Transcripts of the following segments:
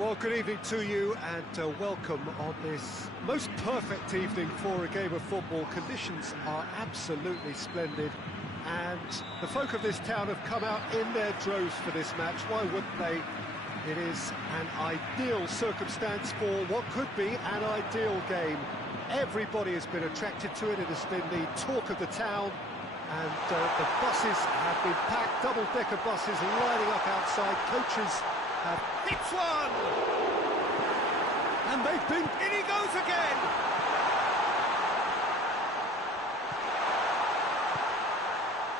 Well, good evening to you and welcome on this most perfect evening for a game of football. Conditions are absolutely splendid and the folk of this town have come out in their droves for this match. Why wouldn't they? It is an ideal circumstance for what could be an ideal game. Everybody has been attracted to it. It has been the talk of the town and the buses have been packed, double-decker buses lining up outside. Coaches have hit one! And they've been... In he goes again!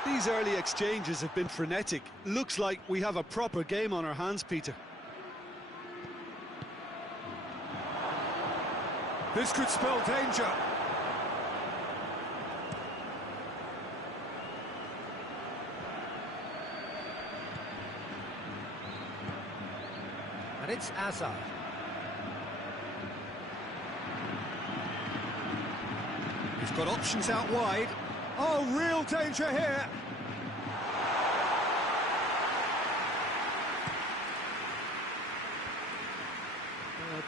These early exchanges have been frenetic. Looks like we have a proper game on our hands, Peter. This could spell danger. And it's Hazard. He's got options out wide. Oh, real danger here.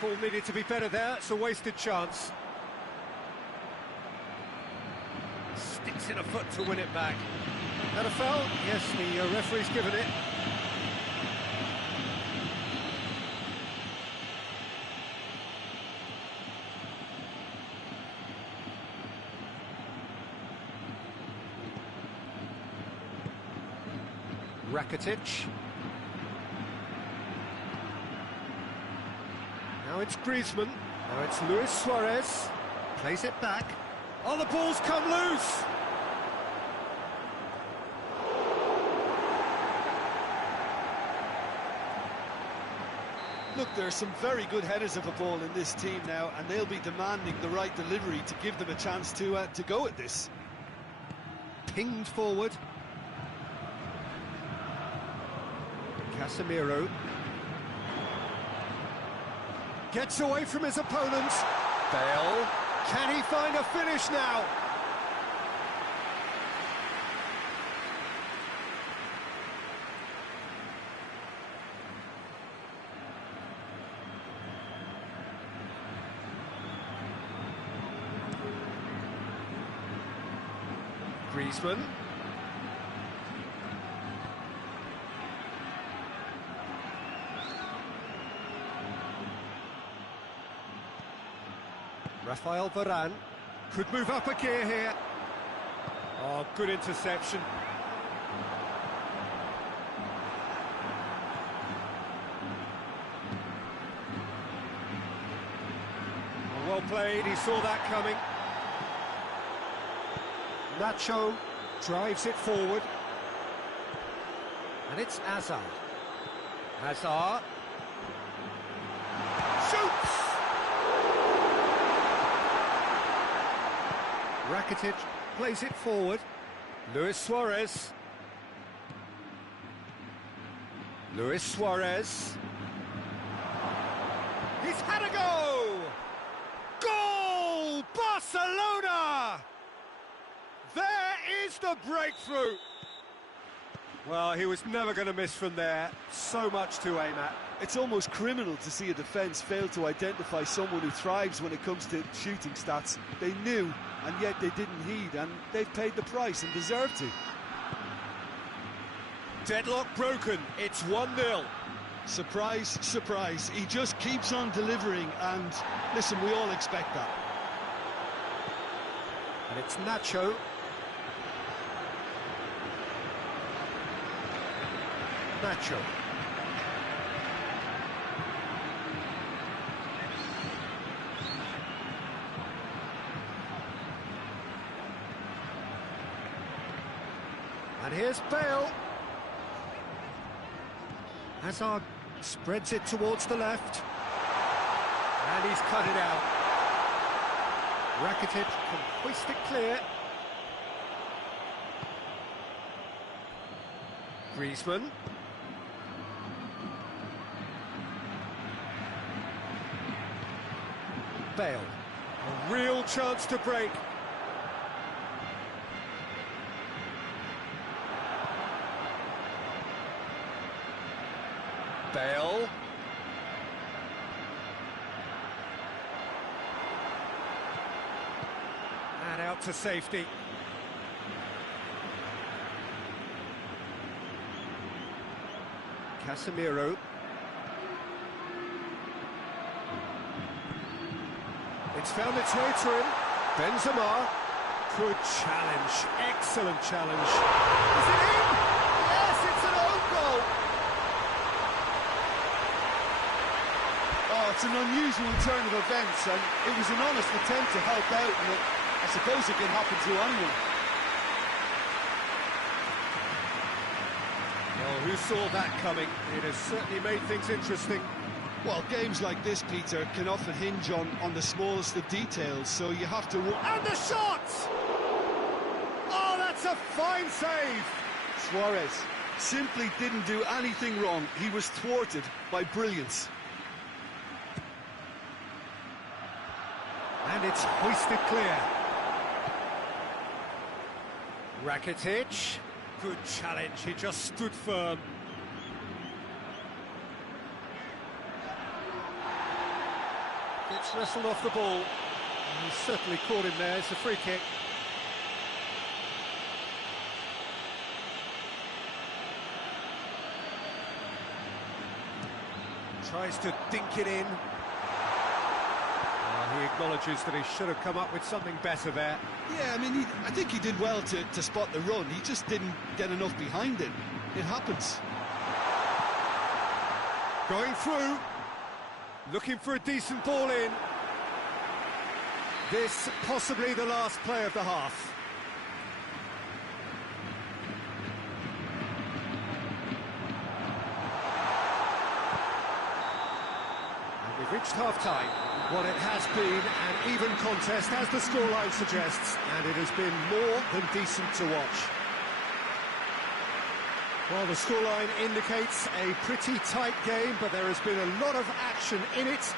Ball needed to be better there. It's a wasted chance. Sticks in a foot to win it back. That a foul? Yes, the referee's given it. Rakitic. Now it's Griezmann. Now it's Luis Suarez. Plays it back. Oh, the ball's come loose! Look, there are some very good headers of a ball in this team now, and they'll be demanding the right delivery to give them a chance to go at this. Pinged forward. Casemiro. Gets away from his opponents. Bale. Can he find a finish now? Griezmann. Rafael Varane could move up a gear here. Oh, good interception. Oh, well played, he saw that coming. Nacho drives it forward. And it's Hazard. Hazard. Shoots! Rakitic plays it forward. Luis Suarez. Luis Suarez. He's had a go! Goal! Barcelona! There is the breakthrough! Well, he was never going to miss from there. So much to aim at. It's almost criminal to see a defence fail to identify someone who thrives when it comes to shooting stats. They knew, and yet they didn't heed, and they've paid the price and deserve to. Deadlock broken, it's 1-0. Surprise, surprise, he just keeps on delivering, and listen, we all expect that. And it's Nacho. Nacho. And here's Bale. Hazard spreads it towards the left. And he's cut it out. Rakitic can hoist it clear. Griezmann. Bale. A real chance to break. Bale. out to safety. Casemiro. It's found its way to him. Benzema. Good challenge. Excellent challenge. Is it in? Yes, it's an own goal. Oh, it's an unusual turn of events, and it was an honest attempt to help out, and I suppose it can happen to anyone. Well, who saw that coming? It has certainly made things interesting. Well, games like this, Peter, can often hinge on the smallest of details, so you have to... And the shot! Oh, that's a fine save! Suarez simply didn't do anything wrong. He was thwarted by brilliance. And it's hoisted clear. Rakitic. Good challenge, he just stood firm. Gets wrestled off the ball. He's certainly caught him there, it's a free kick. Tries to dink it in. He acknowledges that he should have come up with something better there. Yeah, I mean, I think he did well to spot the run. He just didn't get enough behind it. It happens. Going through. Looking for a decent ball in. This possibly the last play of the half. And we've reached half-time. What it has been an even contest, as the scoreline suggests, and it has been more than decent to watch. Well, the scoreline indicates a pretty tight game, but there has been a lot of action in it,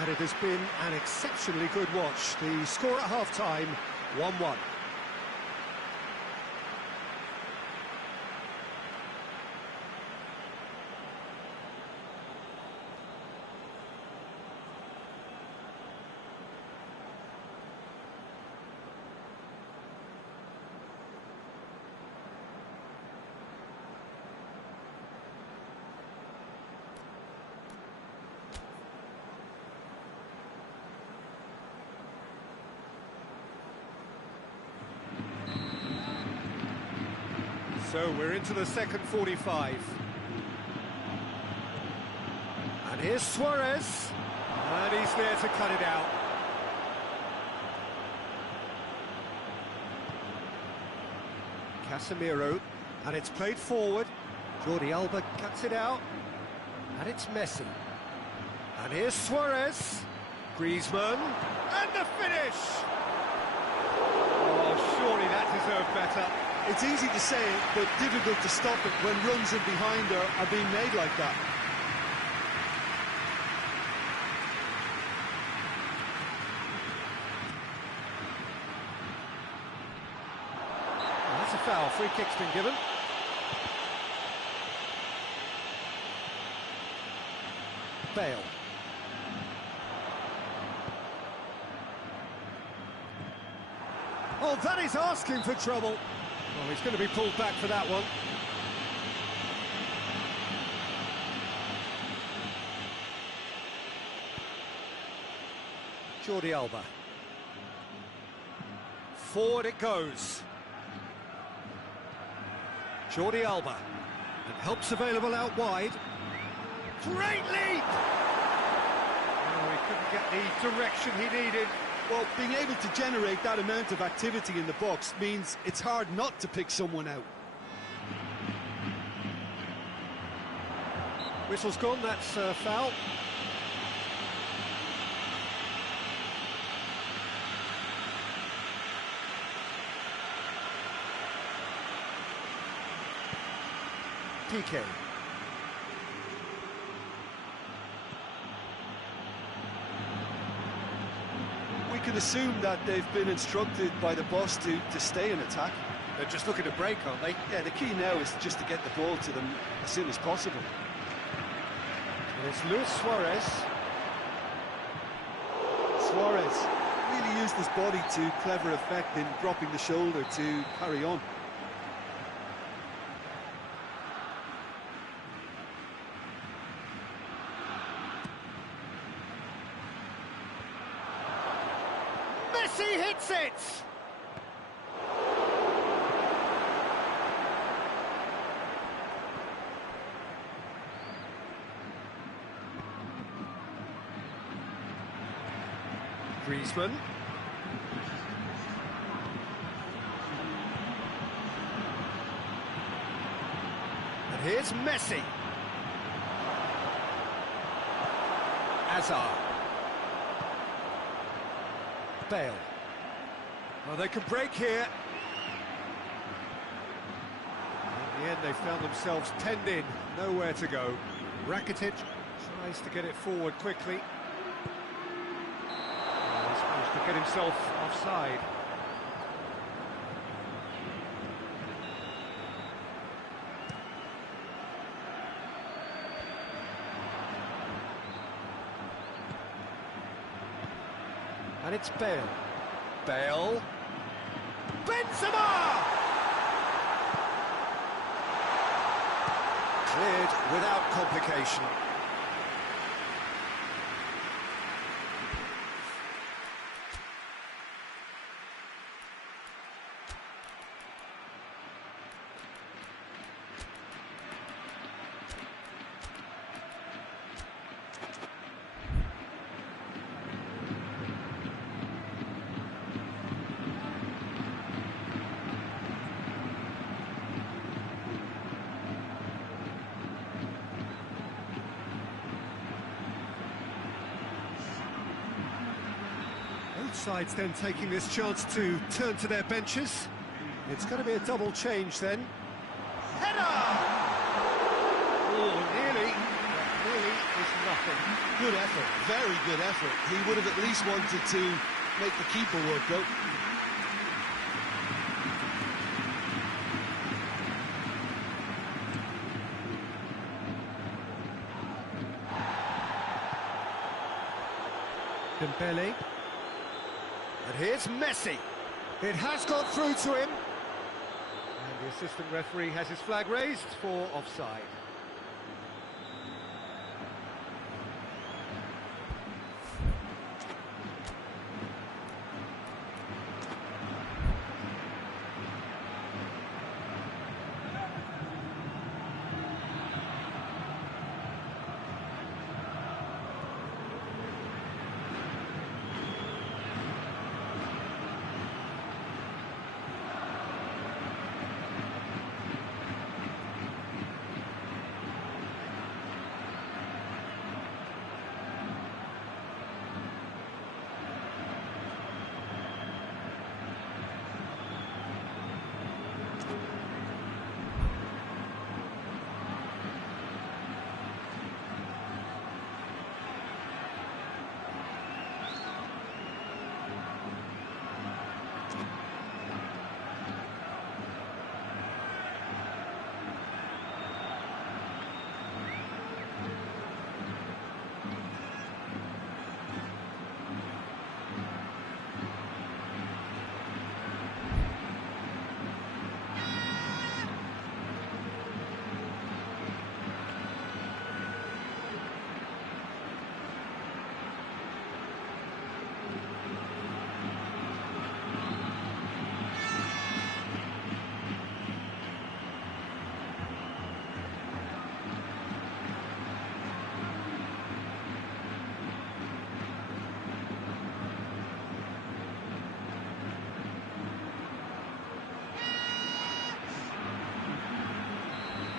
and it has been an exceptionally good watch. The score at half-time, 1-1. So we're into the second 45. And here's Suarez. And he's there to cut it out. Casemiro. And it's played forward. Jordi Alba cuts it out. And it's Messi. And here's Suarez. Griezmann. And the finish! Oh, surely that deserved better. It's easy to say it, but difficult to stop it when runs in behind are being made like that. Well, that's a foul. Free kick's been given. Bale. Oh, that is asking for trouble. Well, he's going to be pulled back for that one. Jordi Alba. Forward it goes. Jordi Alba. And help's available out wide. Great leap! Oh, he couldn't get the direction he needed. Well, being able to generate that amount of activity in the box means it's hard not to pick someone out. Whistle's gone, that's a foul. PK. We can assume that they've been instructed by the boss to stay in attack. They're just looking to break, aren't they? Yeah, the key now is just to get the ball to them as soon as possible. And it's Luis Suarez. Suarez, really used his body to clever effect in dropping the shoulder to carry on. Messi hits it! Griezmann. And here's Messi. Hazard. Bale. Oh, they can break here. In the end, they found themselves penned in, nowhere to go. Rakitic tries to get it forward quickly. He's managed to get himself offside. And it's Bale. Bale. Benzema! Cleared without complication. Both sides then taking this chance to turn to their benches. It's going to be a double change then. Header! Oh, nearly is nothing. Good effort, very good effort. He would have at least wanted to make the keeper work out. Dembele. And here's Messi. It has got through to him. And the assistant referee has his flag raised for offside.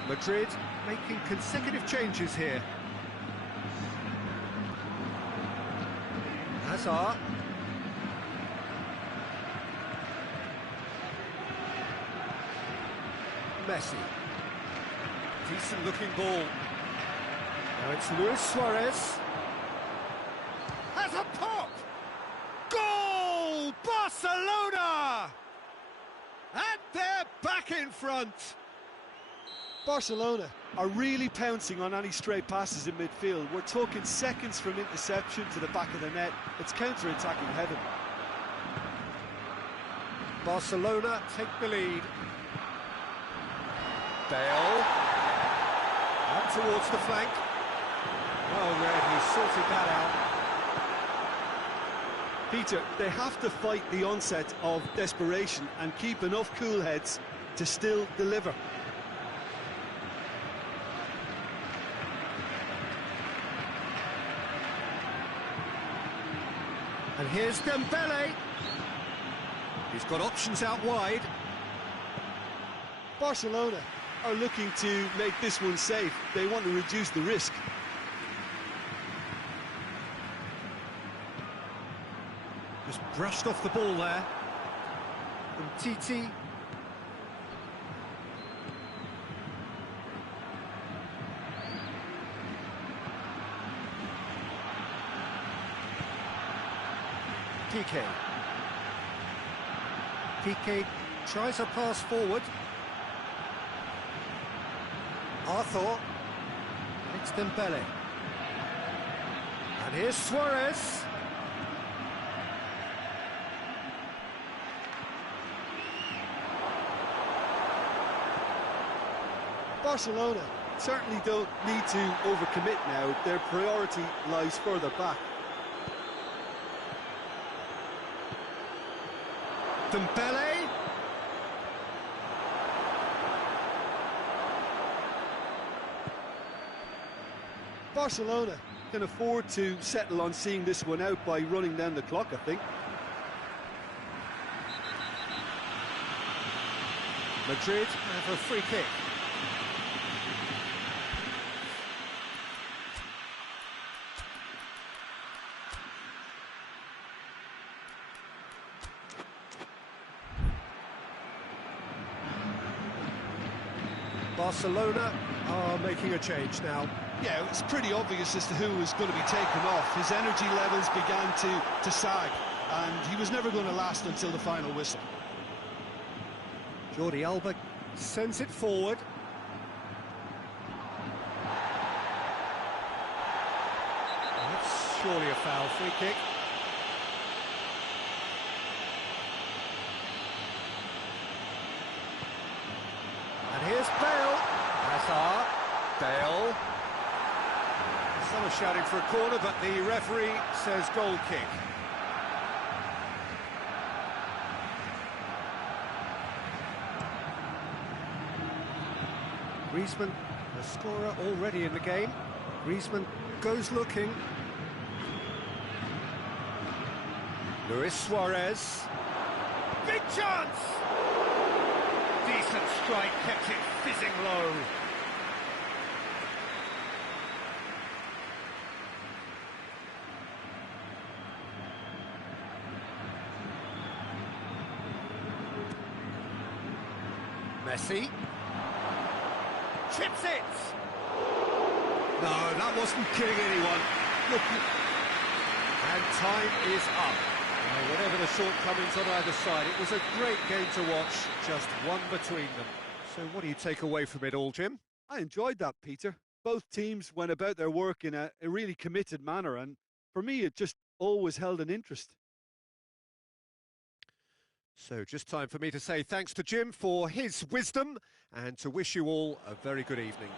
Madrid making consecutive changes here. Hazard. Messi. Decent looking ball. Now it's Luis Suarez. Has a pop! Goal! Barcelona! And they're back in front. Barcelona are really pouncing on any stray passes in midfield. We're talking seconds from interception to the back of the net. It's counter-attacking heaven. Barcelona take the lead. Bale. Up towards the flank. Well read, he sorted that out. Peter, they have to fight the onset of desperation and keep enough cool heads to still deliver. And here's Dembele. He's got options out wide. Barcelona are looking to make this one safe. They want to reduce the risk. Just brushed off the ball there. And Titi. Piqué. Piqué tries a pass forward. Arthur. It's Dembele. And here's Suarez. Barcelona certainly don't need to overcommit now. Their priority lies further back. Dembele. Barcelona can afford to settle on seeing this one out by running down the clock, I think. Madrid have a free kick. Barcelona are making a change now. Yeah, it's pretty obvious as to who was going to be taken off. His energy levels began to sag, and he was never going to last until the final whistle. Jordi Alba sends it forward. That's surely a foul. Free kick. And here's Bale. Hazard. Bale. Some are shouting for a corner, but the referee says goal kick. Griezmann, the scorer already in the game. Griezmann goes looking. Luis Suarez. Big chance! Decent strike, kept it fizzing low. Messi. Chips it! No, that wasn't kidding anyone. Look, and time is up. Whatever the shortcomings on either side, it was a great game to watch, just one between them. So what do you take away from it all, Jim? I enjoyed that, Peter. Both teams went about their work in a really committed manner, and for me, it just always held an interest. So just time for me to say thanks to Jim for his wisdom and to wish you all a very good evening.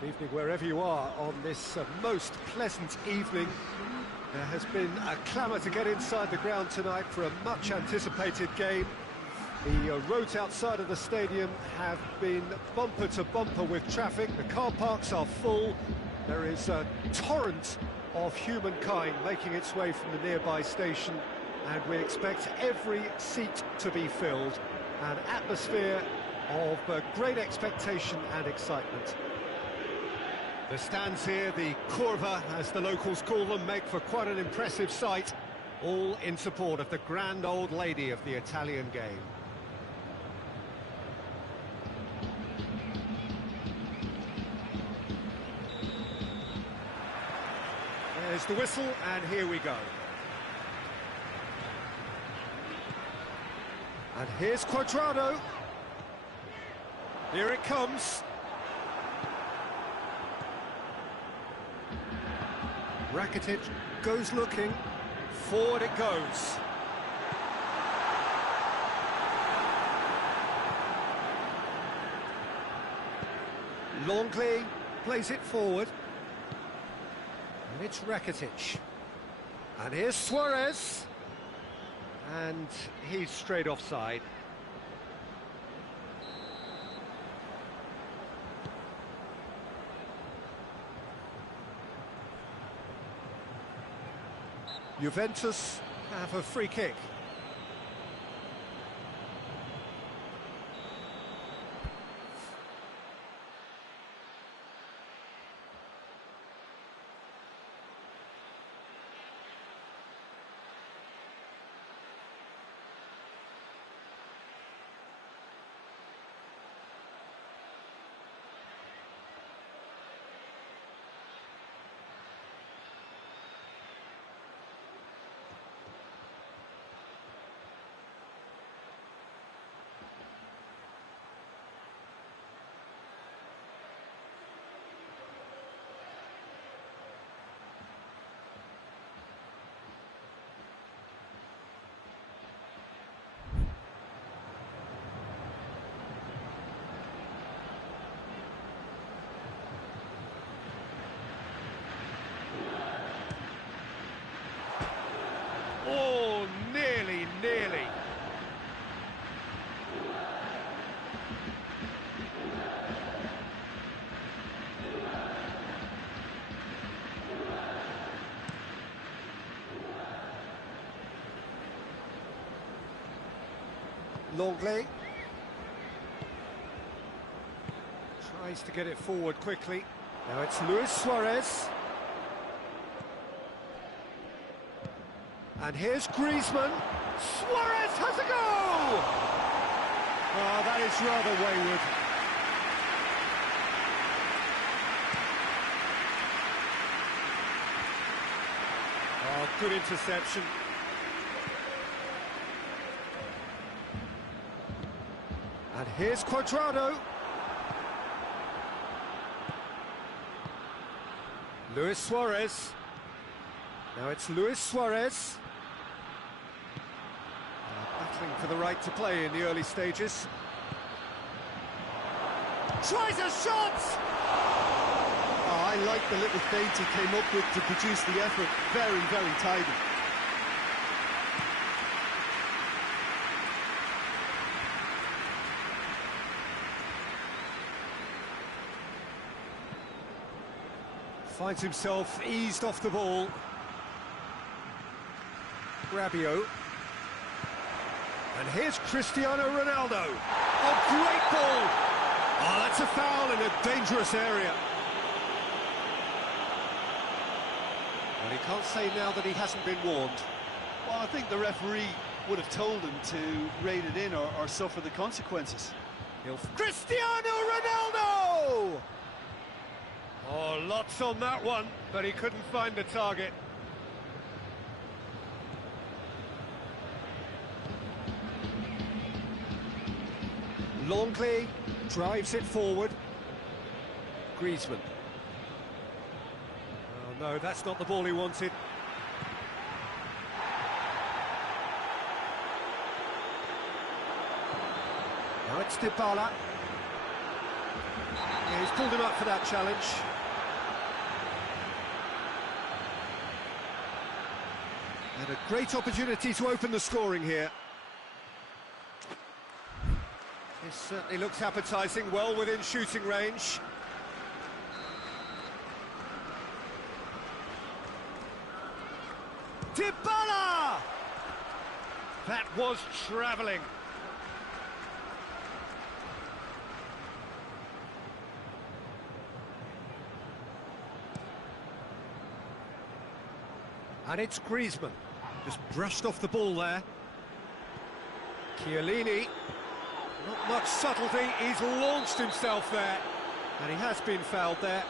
Good evening wherever you are on this most pleasant evening. There has been a clamour to get inside the ground tonight for a much-anticipated game. The roads outside of the stadium have been bumper to bumper with traffic. The car parks are full. There is a torrent of humankind making its way from the nearby station, and we expect every seat to be filled. An atmosphere of great expectation and excitement. The stands here, the curva, as the locals call them, make for quite an impressive sight, all in support of the grand old lady of the Italian game. There's the whistle, and here we go. And here's Cuadrado. Here it comes. Rakitic goes looking, forward it goes. Longley plays it forward. And it's Rakitic. And here's Suarez. And he's straight offside. Juventus have a free kick. Oh, nearly. Longley tries to get it forward quickly. Now it's Luis Suarez. And here's Griezmann. Suarez has a goal! Oh, that is rather wayward. Oh, good interception. And here's Cuadrado. Luis Suarez. Now it's Luis Suarez. Battling for the right to play in the early stages. Tries a shot! Oh, I like the little feint he came up with to produce the effort. Very, very tidy. Finds himself eased off the ball. Rabiot. And here's Cristiano Ronaldo. Oh, great ball! Oh, that's a foul in a dangerous area. Well, he can't say now that he hasn't been warned. Well, I think the referee would have told him to rate it in or suffer the consequences. Cristiano Ronaldo! Oh, lots on that one, but he couldn't find the target. Longley drives it forward. Griezmann. Oh no, that's not the ball he wanted. Now it's Dybala. Yeah, he's pulled him up for that challenge. And a great opportunity to open the scoring here. This certainly looks appetising, well within shooting range. Dybala! That was travelling. And it's Griezmann. Just brushed off the ball there. Chiellini. Not much subtlety, he's launched himself there. And he has been fouled there.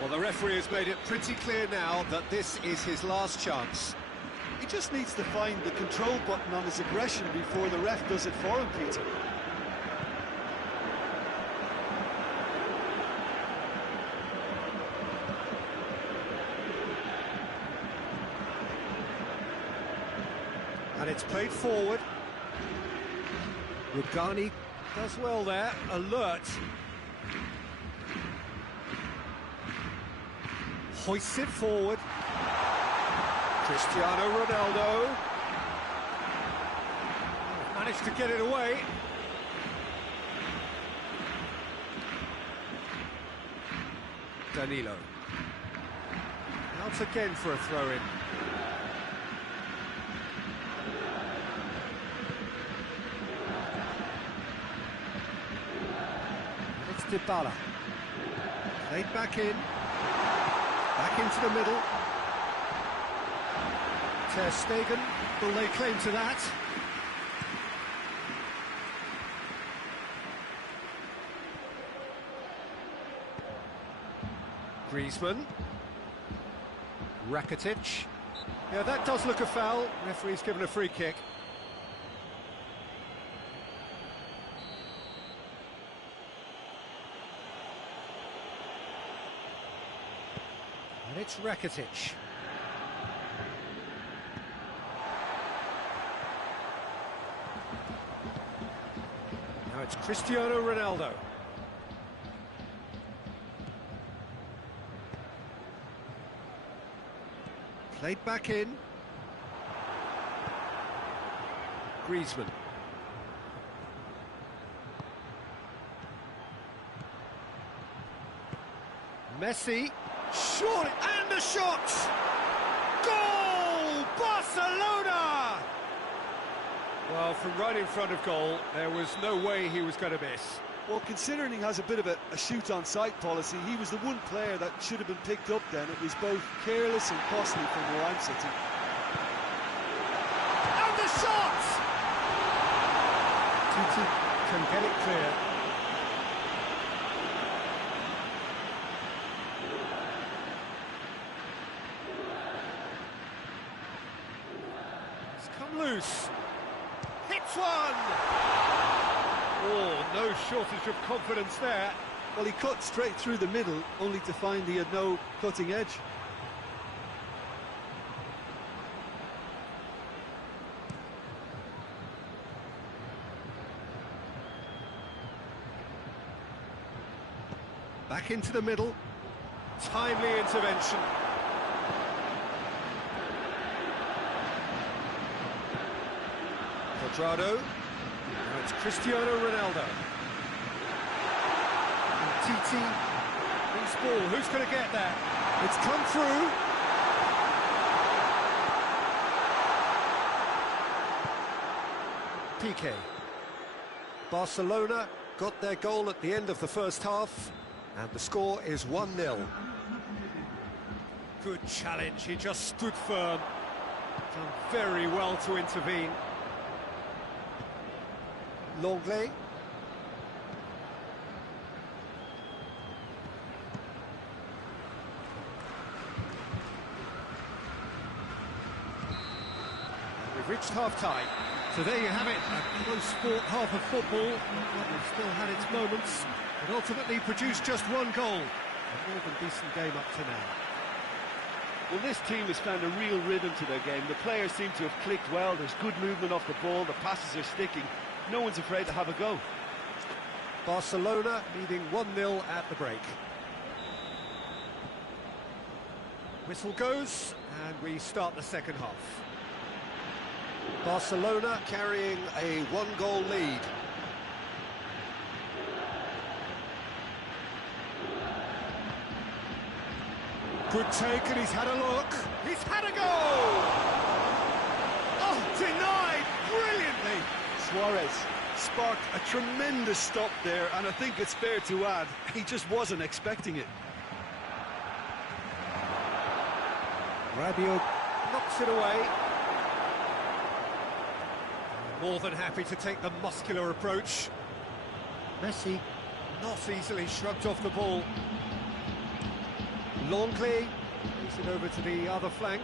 Well, the referee has made it pretty clear now that this is his last chance. He just needs to find the control button on his aggression before the ref does it for him, Peter. And it's played forward. Rugani does well there, alert. Hoists it forward. Cristiano Ronaldo. Managed to get it away. Danilo. Out again for a throw-in. It's Dybala. Played back in. Back into the middle. Ter Stegen will lay claim to that. Griezmann. Rakitic. Yeah, that does look a foul. Referee's given a free kick. And it's Rakitic. Now it's Cristiano Ronaldo. Played back in. Griezmann. Messi. Surely, and the shot! Goal! Barcelona! Well, from right in front of goal, there was no way he was going to miss. Well, considering he has a bit of a shoot-on-sight policy, he was the one player that should have been picked up then. It was both careless and costly from where I'm sitting. And the shot! Titi can get it clear. It's come loose. Hits one! Oh, no shortage of confidence there. Well, he cut straight through the middle, only to find he had no cutting edge. Back into the middle. Timely intervention. Quadrado. Now it's Cristiano Ronaldo. And Titi. Loose ball. Who's going to get that? It's come through. Piqué. Barcelona got their goal at the end of the first half, and the score is 1-0. Good challenge. He just stood firm. Done very well to intervene. Longley. We've reached half-time. So there you have it, a close-fought half of football. We've still had its moments, but ultimately produced just one goal. A more than decent game up to now. Well, this team has found a real rhythm to their game. The players seem to have clicked well. There's good movement off the ball. The passes are sticking. No one's afraid to have a go. Barcelona leading 1-0 at the break. Whistle goes, and we start the second half. Barcelona carrying a one-goal lead. Good take, and he's had a look. He's had a goal! Oh, denied brilliantly! Suarez sparked a tremendous stop there, and I think it's fair to add, he just wasn't expecting it. Rabiot knocks it away. More than happy to take the muscular approach. Messi not easily shrugged off the ball. Longley plays it over to the other flank.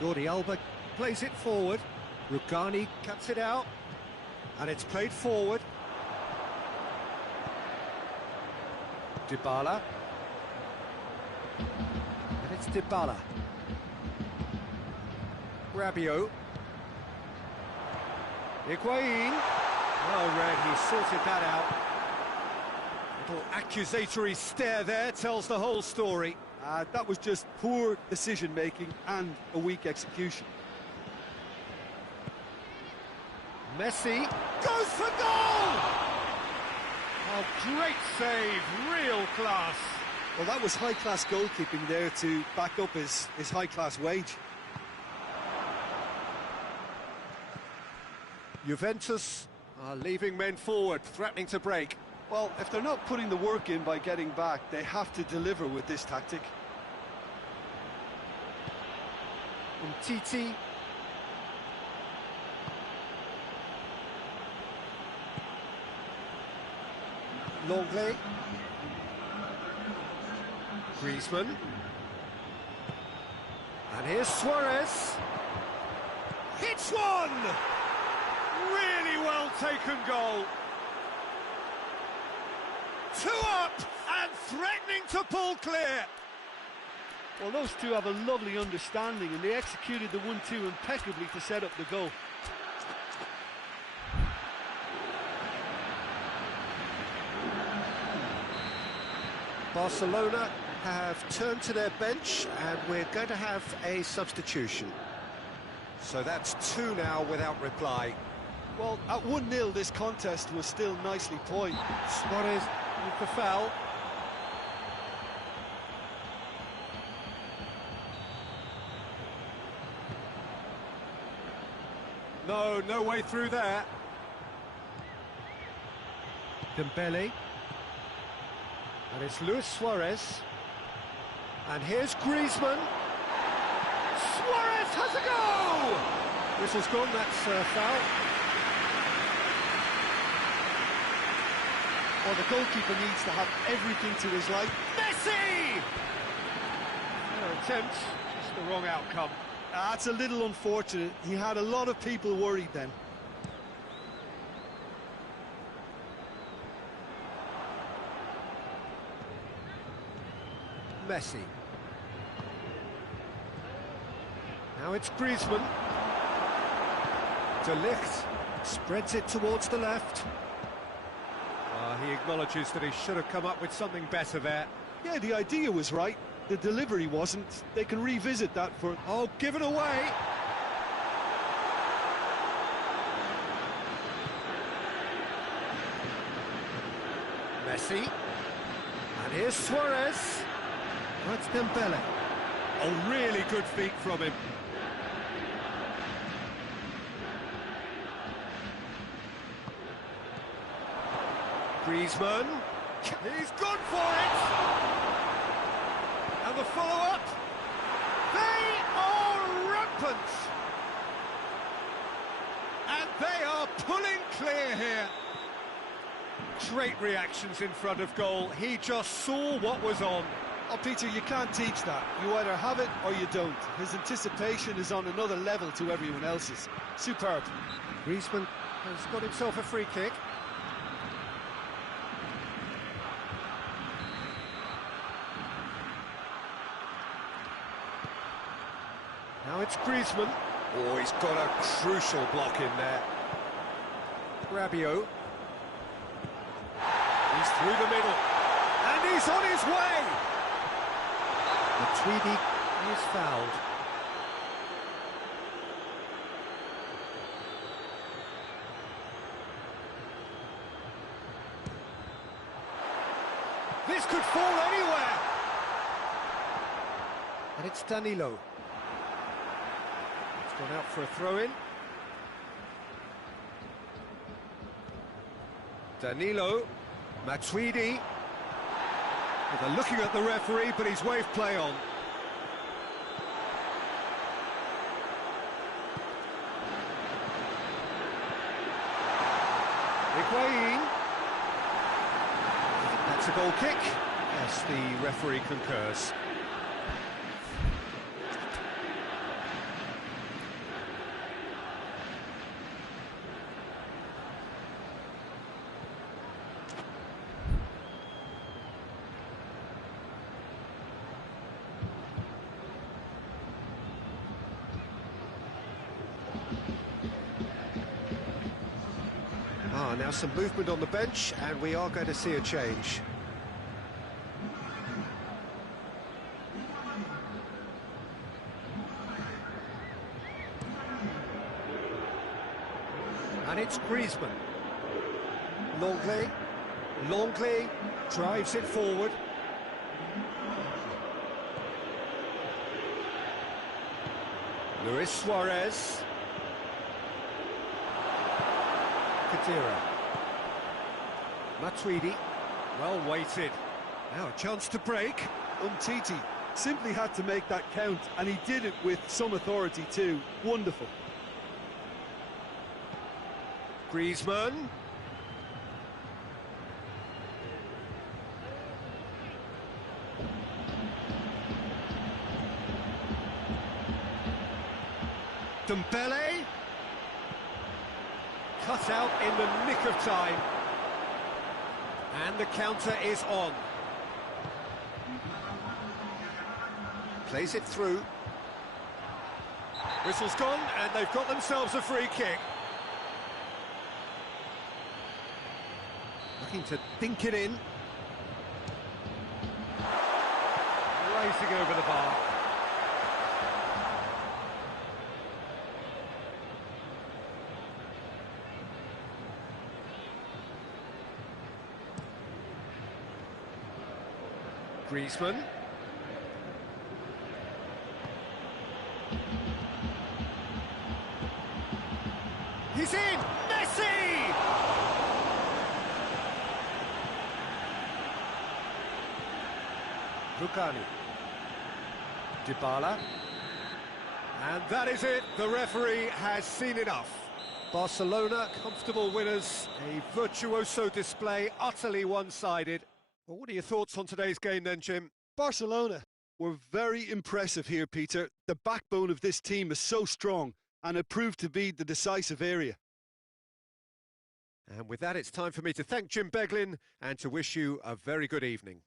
Jordi Alba plays it forward. Rugani cuts it out, and it's played forward. Dybala. And it's Dybala. Rabiot. Higuain. Well read, he sorted that out. Little accusatory stare there tells the whole story. That was just poor decision-making and a weak execution. Messi goes for goal! Oh, great save, real class. Well, that was high-class goalkeeping there to back up his high-class wage. Juventus are leaving men forward, threatening to break. Well, if they're not putting the work in by getting back, they have to deliver with this tactic. Titi. Longley. Griezmann. And here's Suarez. Hits one! Really well taken goal. 2 up and threatening to pull clear. Well, those two have a lovely understanding, and they executed the 1-2 impeccably to set up the goal. Barcelona have turned to their bench, and we're going to have a substitution. So that's 2 now without reply. Well, at 1-0, this contest was still nicely poised. Suarez with the foul. No way through there. Dembele. And it's Luis Suarez. And here's Griezmann. Suarez has a goal! Whistle's gone, that's a foul. Well, the goalkeeper needs to have everything to his life. Messi! Fair attempt, just the wrong outcome. That's a little unfortunate. He had a lot of people worried then. Messi. Now it's Griezmann. De Ligt spreads it towards the left. He acknowledges that he should have come up with something better there. Yeah, the idea was right. The delivery wasn't. They can revisit that for... Oh, given away! Messi. And here's Suarez. That's Dembele. Oh, really good feet from him. Griezmann. He's gone for it! And the follow-up. They are rampant! And they are pulling clear here. Great reactions in front of goal. He just saw what was on. Oh, Peter, you can't teach that. You either have it or you don't. His anticipation is on another level to everyone else's. Superb. Griezmann has got himself a free kick. Now it's Griezmann. Oh, he's got a crucial block in there. Rabiot. He's through the middle. And he's on his way! Matuidi is fouled. This could fall anywhere! And it's Danilo. It's gone out for a throw-in. Danilo, Matuidi. Well, they're looking at the referee, but he's waved play on. Higuain. That's a goal kick. Yes, the referee concurs. Now some movement on the bench, and we are going to see a change. And it's Griezmann. Longley drives it forward. Luis Suarez. Khedira. Matuidi, well weighted. Now a chance to break. Umtiti simply had to make that count, and he did it with some authority too. Wonderful. Griezmann. Dembele. Cut out in the nick of time. And the counter is on. Plays it through. Whistle's gone, and they've got themselves a free kick. Looking to dink it in. Racing over the bar. Griezmann. He's in! Messi! Lucani. Dybala. And that is it. The referee has seen enough. Barcelona, comfortable winners. A virtuoso display, utterly one-sided. Well, what are your thoughts on today's game then, Jim? Barcelona were very impressive here, Peter. The backbone of this team is so strong, and it proved to be the decisive area. And with that, it's time for me to thank Jim Beglin and to wish you a very good evening.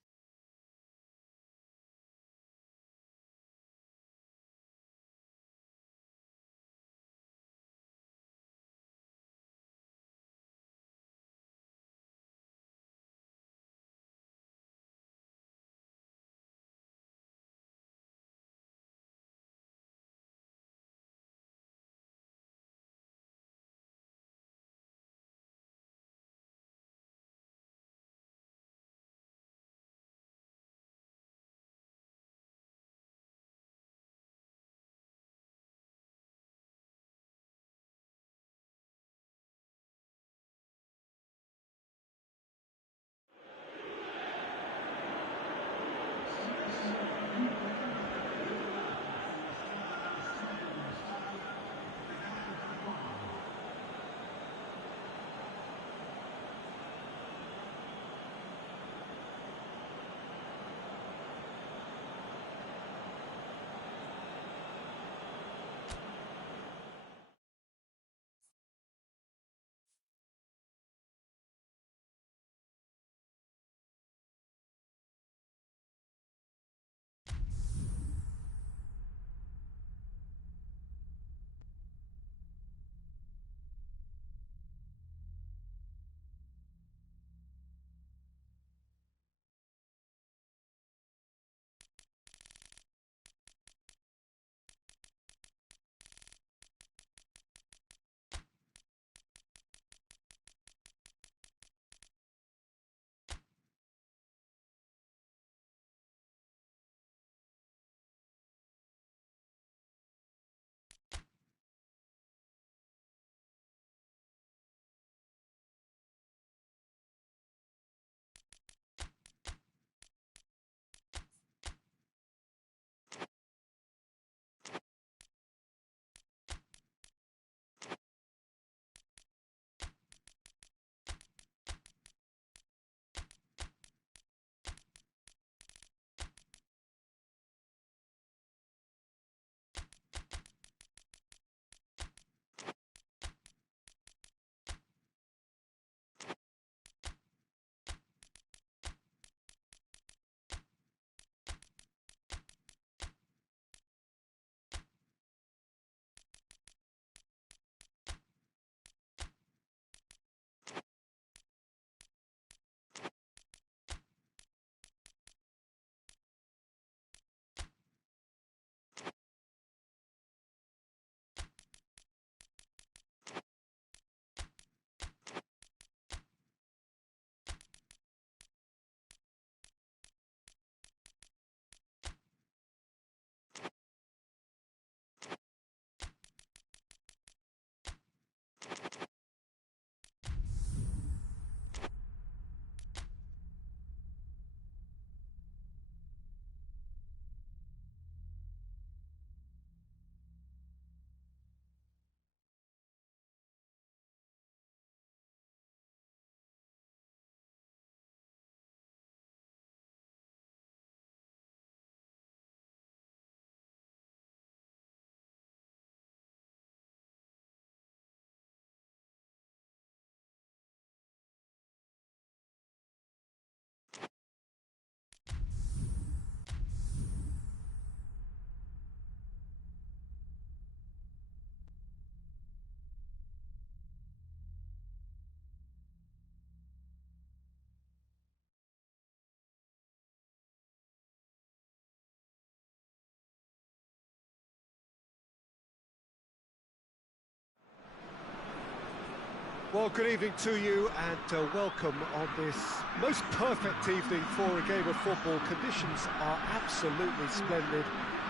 Well, good evening to you and welcome on this most perfect evening for a game of football. Conditions are absolutely splendid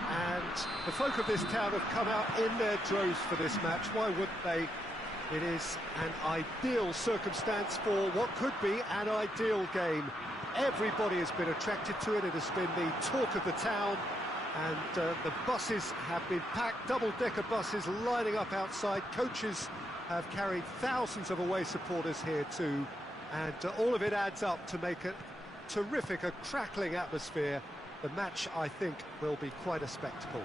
and the folk of this town have come out in their droves for this match. Why wouldn't they? It is an ideal circumstance for what could be an ideal game. Everybody has been attracted to it. It has been the talk of the town and the buses have been packed, double-decker buses lining up outside. Coaches have carried thousands of away supporters here too, and all of it adds up to make a terrific, a crackling atmosphere. The match, I think, will be quite a spectacle.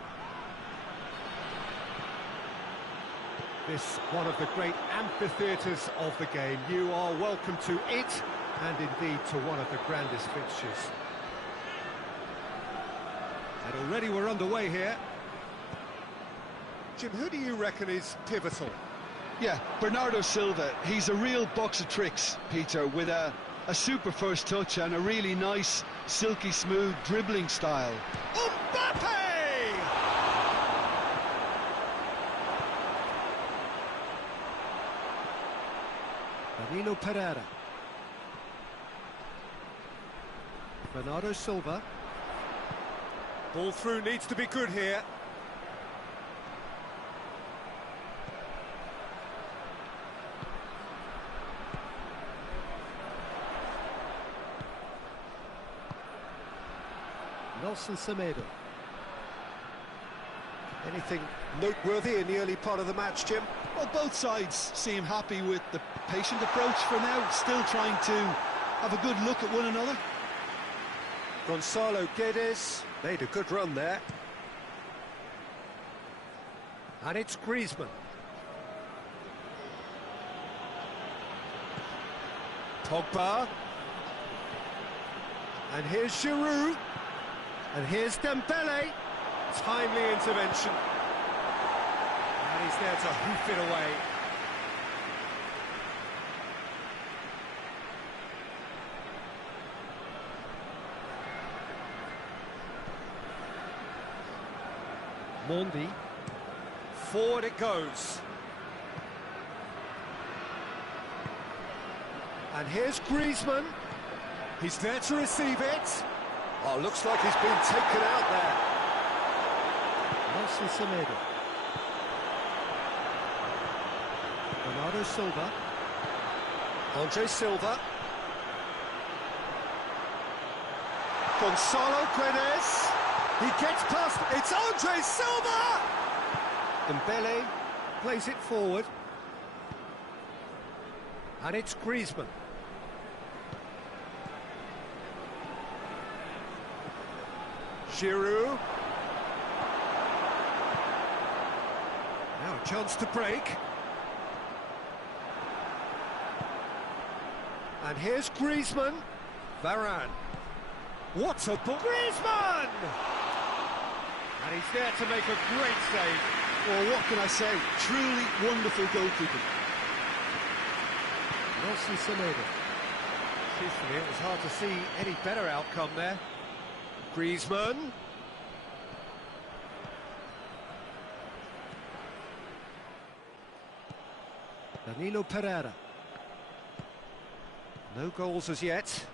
This one of the great amphitheatres of the game. You are welcome to it, and indeed to one of the grandest fixtures. And already we're underway here. Jim, who do you reckon is pivotal? Yeah, Bernardo Silva. He's a real box of tricks, Peter, with a super first touch and a really nice, silky smooth dribbling style. Mbappe! Danilo Pereira. Bernardo Silva. Ball through needs to be good here. Nelson Semedo. Anything noteworthy in the early part of the match, Jim? Well, both sides seem happy with the patient approach for now, still trying to have a good look at one another. Gonzalo Guedes made a good run there. And it's Griezmann. Pogba. And here's Giroud. And here's Dembele. Timely intervention. And he's there to hoof it away. Mondi. Forward it goes. And here's Griezmann. He's there to receive it. Oh, looks like he's been taken out there. Nelson Semedo. Bernardo Silva. Andre Silva. Gonzalo Guedes. He gets past. It's Andre Silva! Dembele plays it forward. And it's Griezmann. Giroud. Now a chance to break. And here's Griezmann. Varane. What a ball. Griezmann! And he's there to make a great save. Well, what can I say? Truly wonderful goalkeeping. Nelson Semedo. Truthfully, it was hard to see any better outcome there. Griezmann. Danilo Pereira. No goals as yet.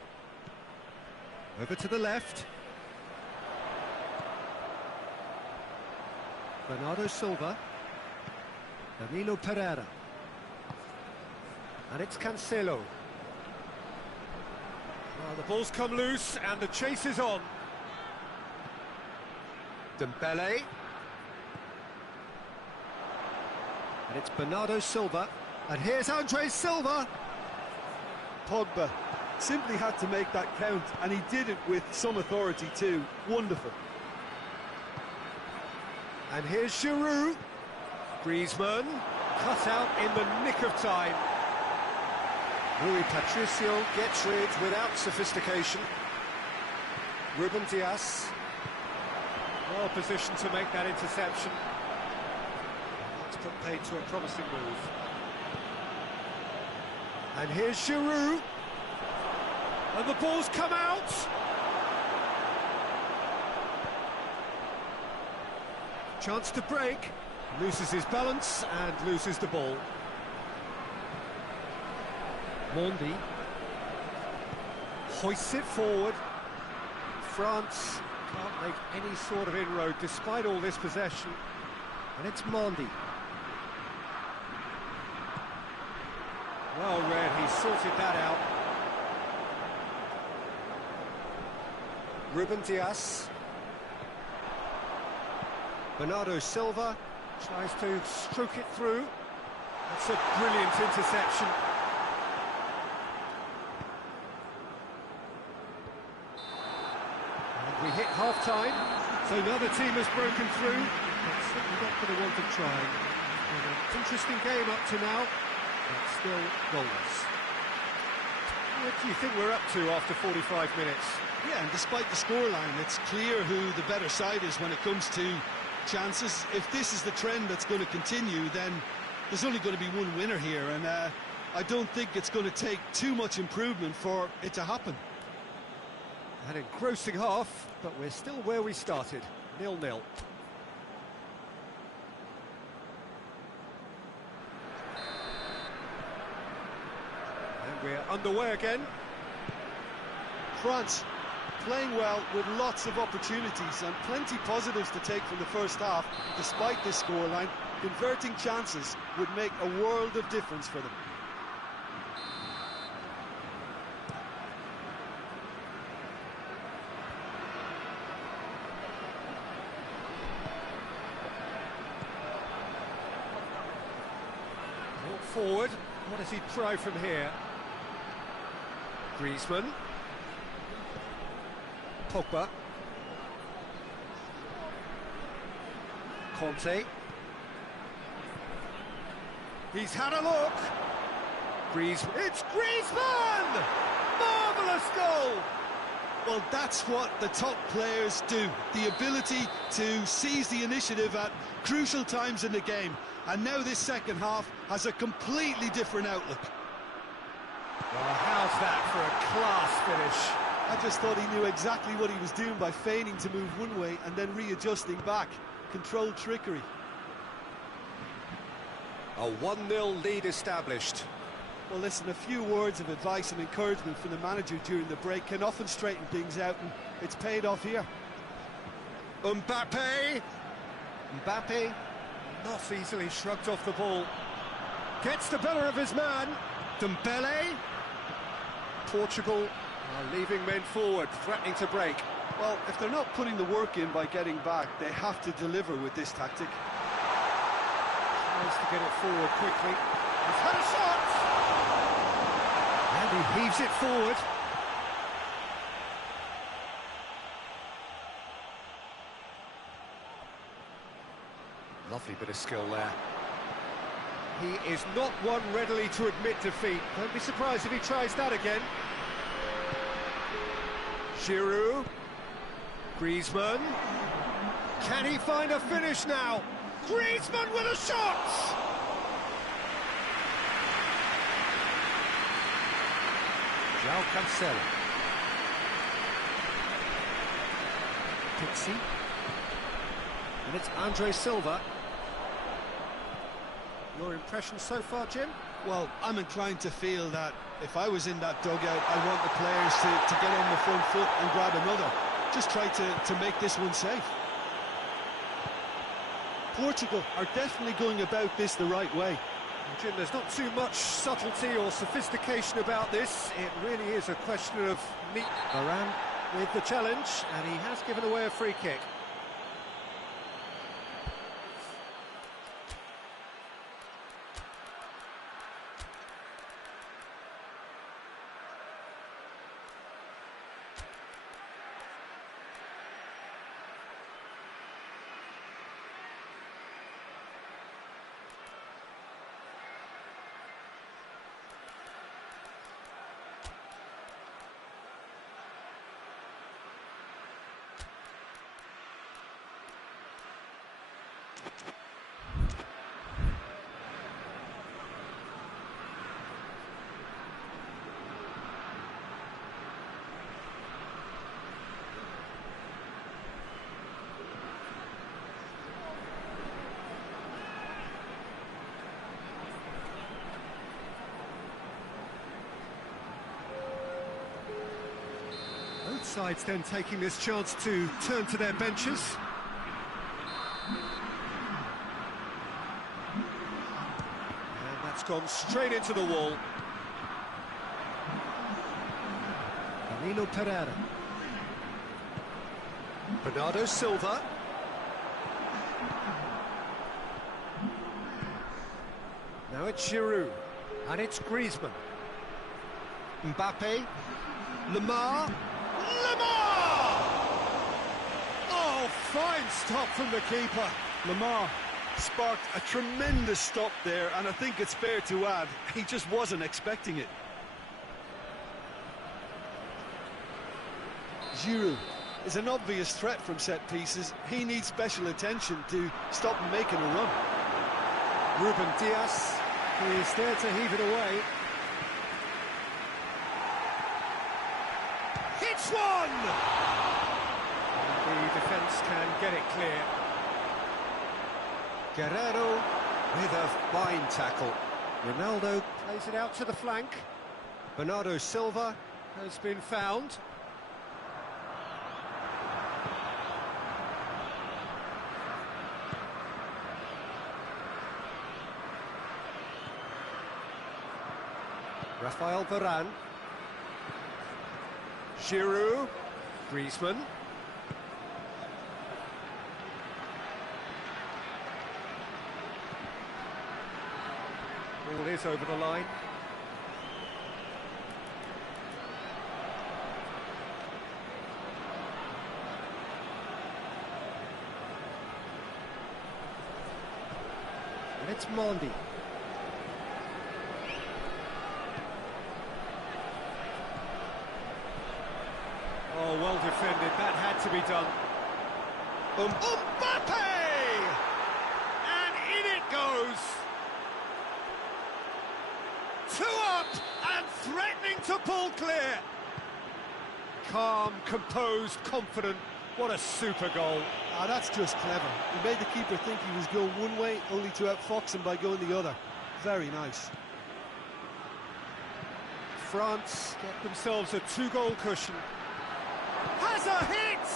Over to the left. Bernardo Silva. Danilo Pereira. And it's Cancelo. Well, the ball's come loose and the chase is on. Dembele. And it's Bernardo Silva. And here's Andre Silva. Pogba simply had to make that count, and he did it with some authority too. Wonderful. And here's Giroud. Griezmann. Cut out in the nick of time. Rui Patricio gets rid without sophistication. Ruben Dias. Well positioned to make that interception. That's put paid to a promising move. And here's Giroud. And the ball's come out. Chance to break. Loses his balance and loses the ball. Mondi hoists it forward. France can't make any sort of inroad despite all this possession. And it's Mondi. Well read, he sorted that out. Ruben Dias. Bernardo Silva tries to stroke it through. That's a brilliant interception. And we hit half-time, so another team has broken through. But certainly not going to want to try. It's been an interesting game up to now, but still goalless. What do you think we're up to after 45 minutes? Yeah, and despite the scoreline, it's clear who the better side is when it comes to chances. If this is the trend that's going to continue, then there's only going to be one winner here, and I don't think it's going to take too much improvement for it to happen. An engrossing half, but we're still where we started, 0-0. And we're underway again. France playing well with lots of opportunities and plenty positives to take from the first half. Despite this scoreline, converting chances would make a world of difference for them. Brought forward, what does he try from here? Griezmann. Pogba. Conte. He's had a look. Griezmann. It's Griezmann! Marvellous goal! Well, that's what the top players do. The ability to seize the initiative at crucial times in the game. And now this second half has a completely different outlook. Well, how's that for a class finish? I just thought he knew exactly what he was doing by feigning to move one way and then readjusting back. Controlled trickery. A 1-0 lead established. Well, listen, a few words of advice and encouragement from the manager during the break can often straighten things out, and it's paid off here. Mbappe. Mbappe, not easily shrugged off the ball. Gets the better of his man. Dembele. Portugal are leaving men forward, threatening to break. Well, if they're not putting the work in by getting back, they have to deliver with this tactic. Tries to get it forward quickly. He's had a shot! And he heaves it forward. Lovely bit of skill there. He is not one readily to admit defeat. Don't be surprised if he tries that again. Giroud. Griezmann. Can he find a finish now? Griezmann with a shot! João Cancelo. Pixie. And it's Andre Silva. Your impression so far, Jim? Well, I'm inclined to feel that if I was in that dugout, I want the players to get on the front foot and grab another. Just try to make this one safe. Portugal are definitely going about this the right way. Jim, there's not too much subtlety or sophistication about this. It really is a question of meat. Varane with the challenge, and he has given away a free kick. sides then taking this chance to turn to their benches. And that's gone straight into the wall. Danilo Pereira. Bernardo Silva. Now it's Giroud, and it's Griezmann. Mbappe. Lemar. Oh, fine stop from the keeper. Lemar sparked a tremendous stop there, and I think it's fair to add, he just wasn't expecting it. Giroud is an obvious threat from set pieces. He needs special attention to stop him making a run. Ruben Dias is there to heave it away. Hits one! And the defence can get it clear. Guerrero with a fine tackle. Ronaldo plays it out to the flank. Bernardo Silva has been found. Rafael Varane. Giroud. Griezmann. Ball is over the line. And it's Mondi. Oh, well defended. That had to be done. Mbappe! And in it goes. 2 up and threatening to pull clear. Calm, composed, confident. What a super goal. Ah, that's just clever. He made the keeper think he was going one way, only to outfox him by going the other. Very nice. France get themselves a 2-goal cushion. Has a hit!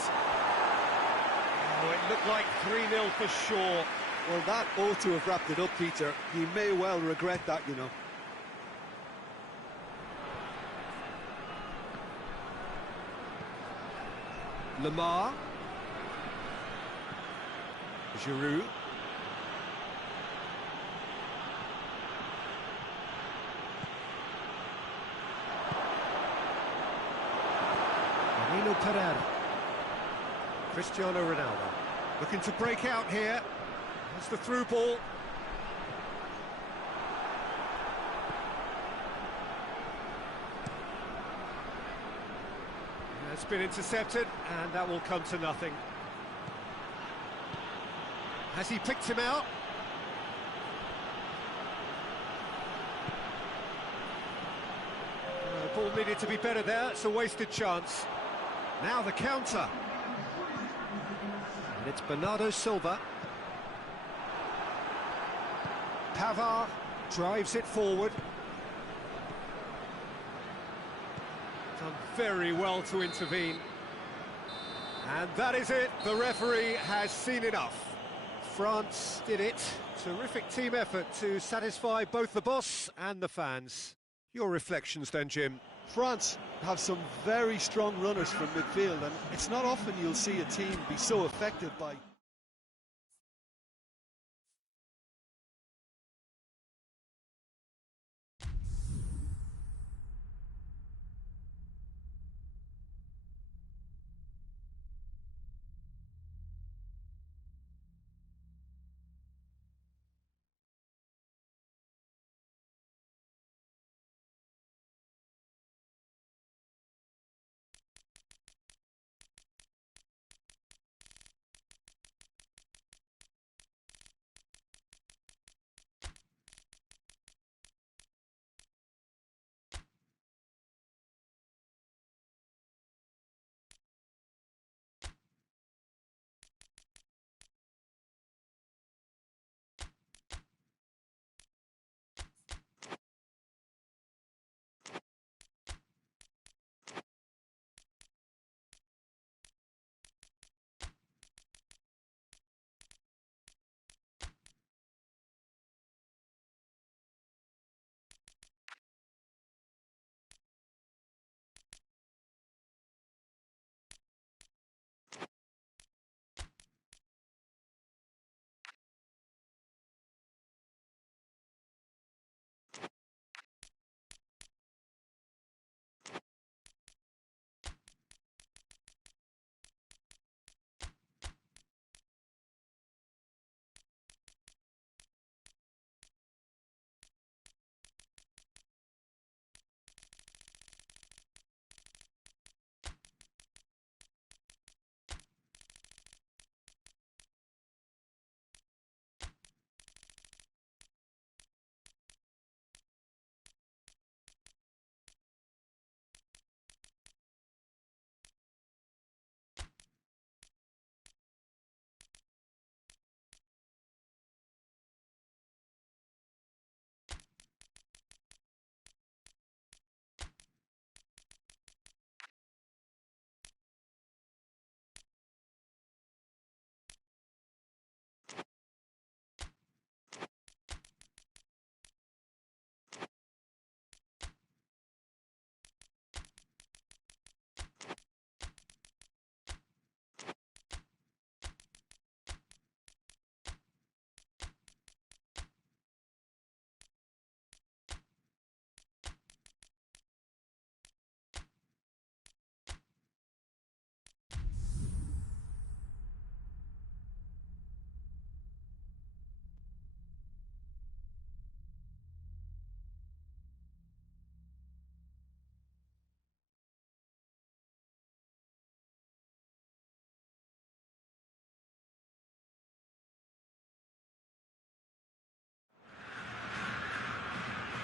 Oh, it looked like 3-0 for sure. Well, that ought to have wrapped it up, Peter. He may well regret that, you know. Lemar. Giroud. Danilo Pereira. Cristiano Ronaldo. Looking to break out here. That's the through ball. It's been intercepted, and that will come to nothing. Has he picked him out? Ball needed to be better there. It's a wasted chance. Now the counter. And it's Bernardo Silva. Pavard drives it forward. Done very well to intervene. And that is it. The referee has seen enough. France did it. Terrific team effort to satisfy both the boss and the fans. Your reflections then, Jim? France have some very strong runners from midfield, and it's not often you'll see a team be so affected by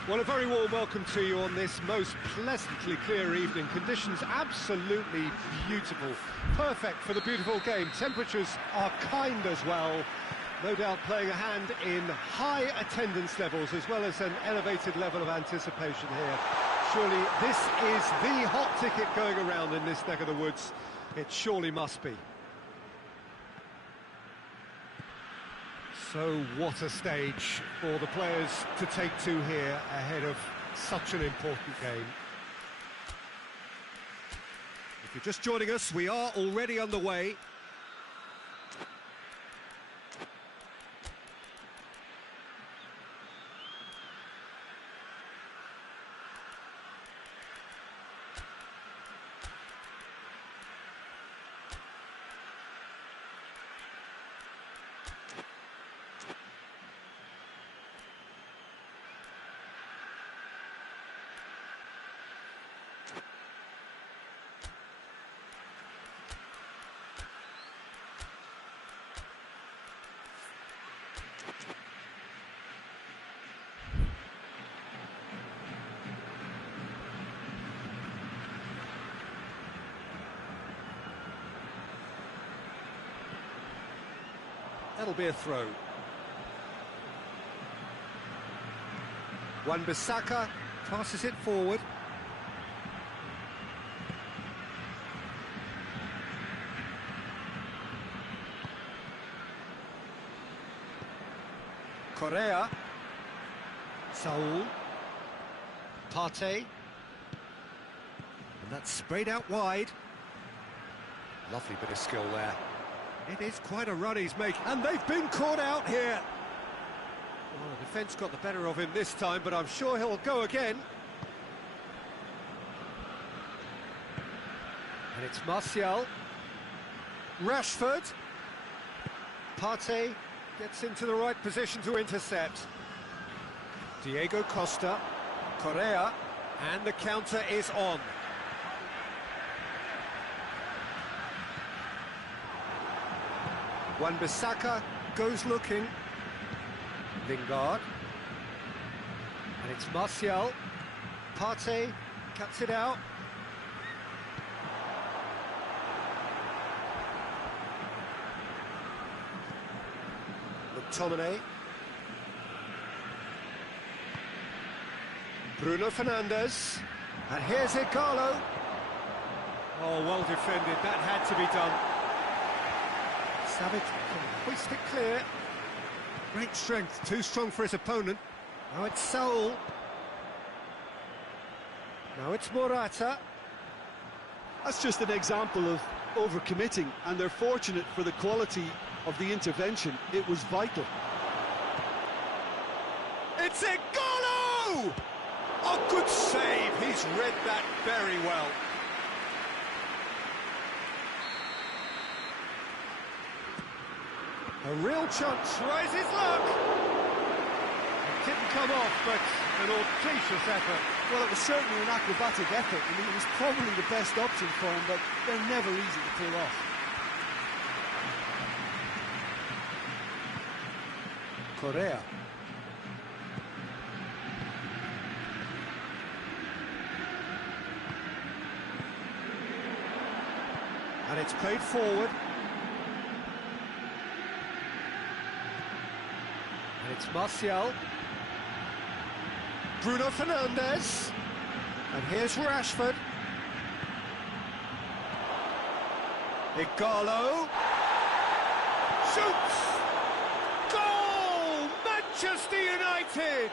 Well, a very warm welcome to you on this most pleasantly clear evening. Conditions absolutely beautiful, perfect for the beautiful game. Temperatures are kind as well, no doubt playing a hand in high attendance levels as well as an elevated level of anticipation here. Surely this is the hot ticket going around in this neck of the woods. It surely must be. So what a stage for the players to take to here ahead of such an important game. If you're just joining us, we are already underway. That'll be a throw. Wan-Bissaka passes it forward. Correa. Saul. Partey. And that's sprayed out wide. Lovely bit of skill there. It is quite a run he's making, and they've been caught out here. Well, the defence got the better of him this time, but I'm sure he'll go again. And it's Martial. Rashford. Partey gets into the right position to intercept. Diego Costa. Correa. And the counter is on. Wan-Bissaka goes looking. Lingard. And it's Martial. Partey cuts it out. McTominay. Bruno Fernandes. And here's Igalo. Oh, well defended. That had to be done. Savage can hoist it clear. Great strength, too strong for his opponent. Now it's Saul. Now it's Morata. That's just an example of overcommitting, and they're fortunate for the quality of the intervention. It was vital. It's Igalo! Oh, good save. He's read that very well. A real chance, tries his luck. It didn't come off, but an audacious effort. Well, it was certainly an acrobatic effort. I mean, it was probably the best option for him, but they're never easy to pull off. Correa. And it's played forward. And it's Martial. Bruno Fernandes. And here's Rashford. Igalo. Shoots! Goal! Manchester United!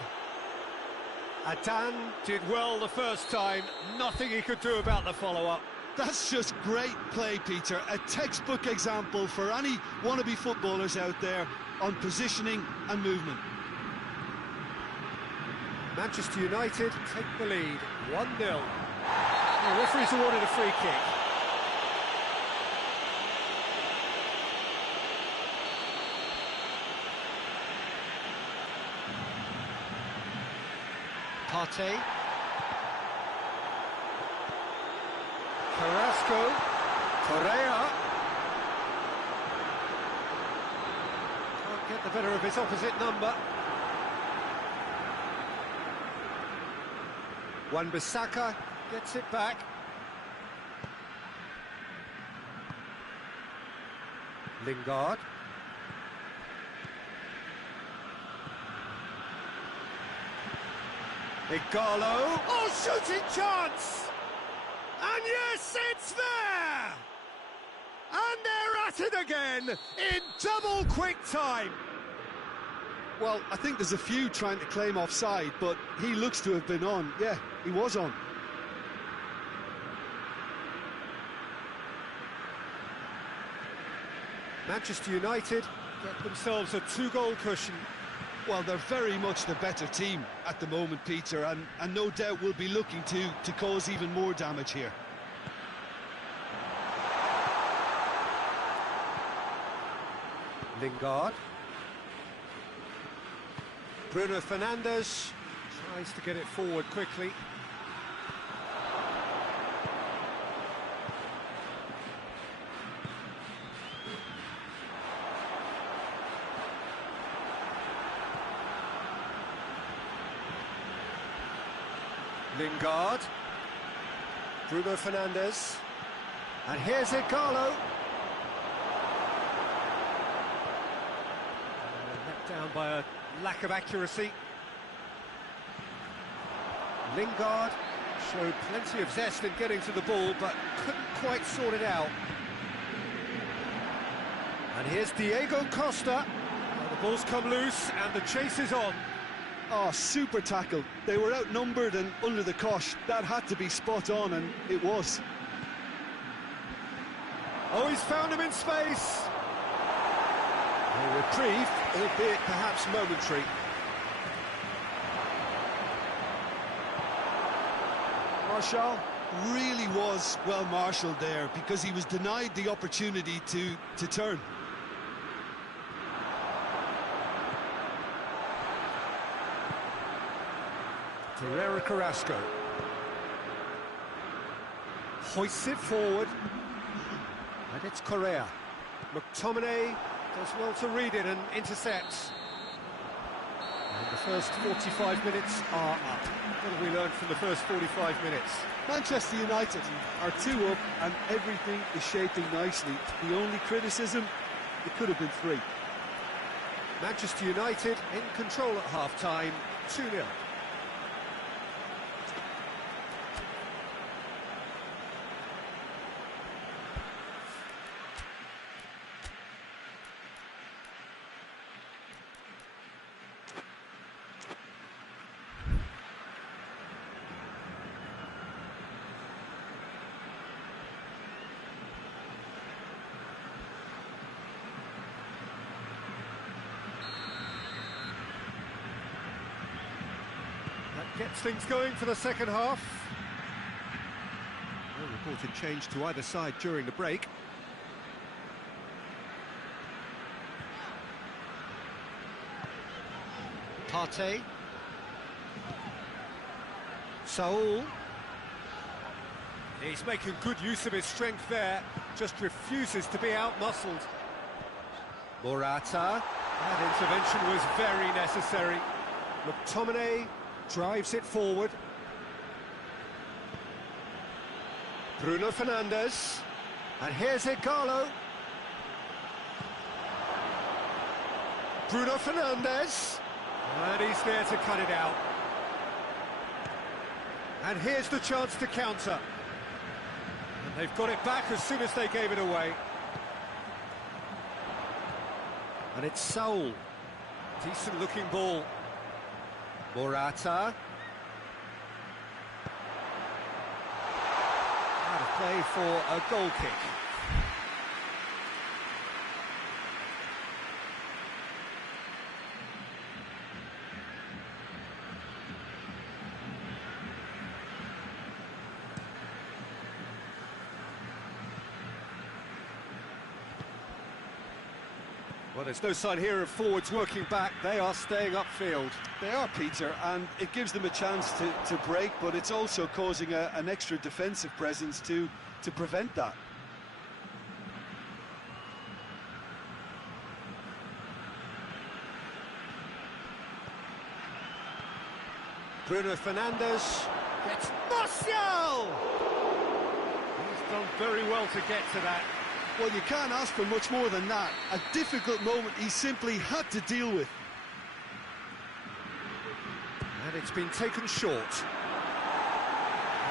Adan did well the first time. Nothing he could do about the follow-up. That's just great play, Peter. A textbook example for any wannabe footballers out there on positioning and movement. Manchester United take the lead, 1-0. The referee's awarded a free kick. Partey. Carrasco. Correa. Can't get the better of his opposite number. Wan-Bissaka gets it back. Lingard. Igalo. Oh, shooting chance! And yes, it's there! And they're at it again in double quick time. Well, I think there's a few trying to claim offside, but he looks to have been on. Yeah, he was on. Manchester United get themselves a 2-goal cushion. Well, they're very much the better team at the moment, Peter, and no doubt will be looking to cause even more damage here. Lingard. Bruno Fernandes tries to get it forward quickly. Lingard. Bruno Fernandes. And here's Igalo. Let down by a lack of accuracy. Lingard showed plenty of zest in getting to the ball, but couldn't quite sort it out. And here's Diego Costa. Well, the ball's come loose and the chase is on. Oh, super tackle. They were outnumbered and under the cosh. That had to be spot on, and it was. Oh, he's found him in space. A reprieve, albeit perhaps momentary. Martial really was well marshalled there because he was denied the opportunity to turn. Herrera Carrasco hoists it forward, and it's Correa. McTominay does well to read it and intercepts. And the first 45 minutes are up. What have we learned from the first 45 minutes? Manchester United are 2 up and everything is shaping nicely. The only criticism, it could have been 3. Manchester United in control at half-time, 2-0. Gets things going for the second half. No reported change to either side during the break. Partey. Saul. He's making good use of his strength there, just refuses to be out-muscled. Morata. That intervention was very necessary. McTominay drives it forward. Bruno Fernandes. And here's Igalo. Bruno Fernandes. And he's there to cut it out. And here's the chance to counter. And they've got it back as soon as they gave it away. And it's Saul. Decent looking ball. Morata. Out of play for a goal kick. Well, there's no sign here of forwards working back. They are staying upfield. They are, Peter, and it gives them a chance to break, but it's also causing an extra defensive presence to prevent that. Bruno Fernandes It's Martial! He's done very well to get to that. Well, you can't ask for much more than that. A difficult moment he simply had to deal with. And it's been taken short.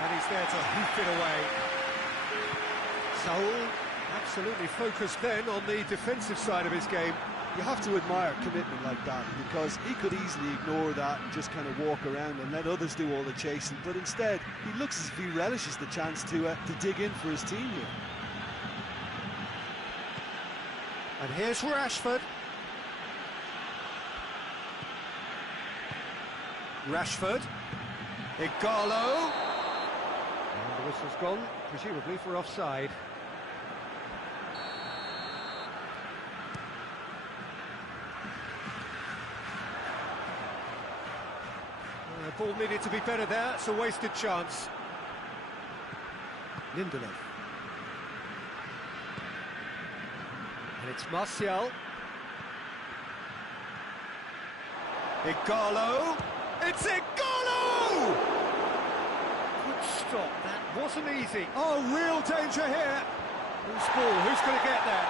And he's there to hoof it away. Saul absolutely focused then on the defensive side of his game. You have to admire commitment like that, because he could easily ignore that and just kind of walk around and let others do all the chasing, but instead he looks as if he relishes the chance to dig in for his team here. And here's Rashford. Rashford. Igalo. And the whistle's gone, presumably for offside. The ball needed to be better there, it's a wasted chance. Lindelof. And it's Martial. Igalo. It's Igalo! Good stop, that wasn't easy. Oh, real danger here. Who's ball? Who's going to get there?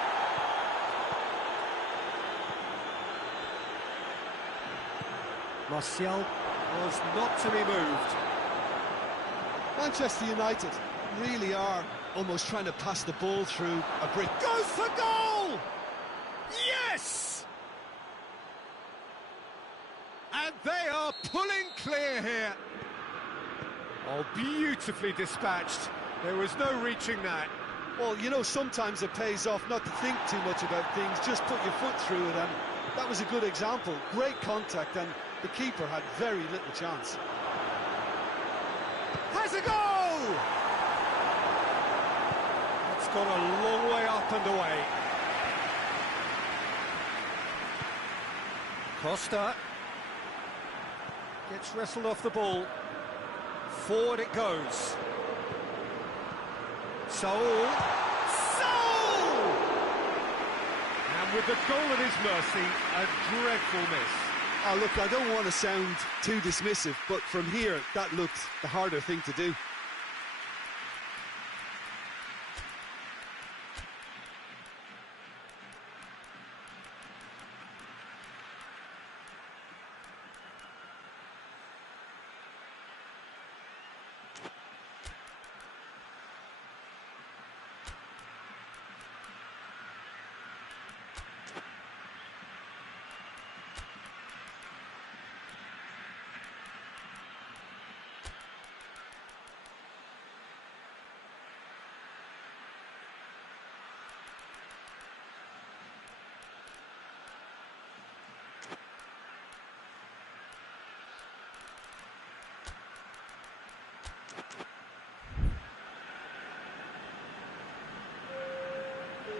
Martial was not to be moved. Manchester United really are almost trying to pass the ball through a brick. Goes for goal! Yes! And they are pulling clear here. Oh, beautifully dispatched. There was no reaching that. Well, you know, sometimes it pays off not to think too much about things, just put your foot through it, and that was a good example. Great contact, and the keeper had very little chance. Has a goal! It's gone a long way up and away. Costa gets wrestled off the ball. Forward it goes. Saul! And with the goal at his mercy, a dreadful miss. Oh, look, I don't want to sound too dismissive, but from here, that looked the harder thing to do.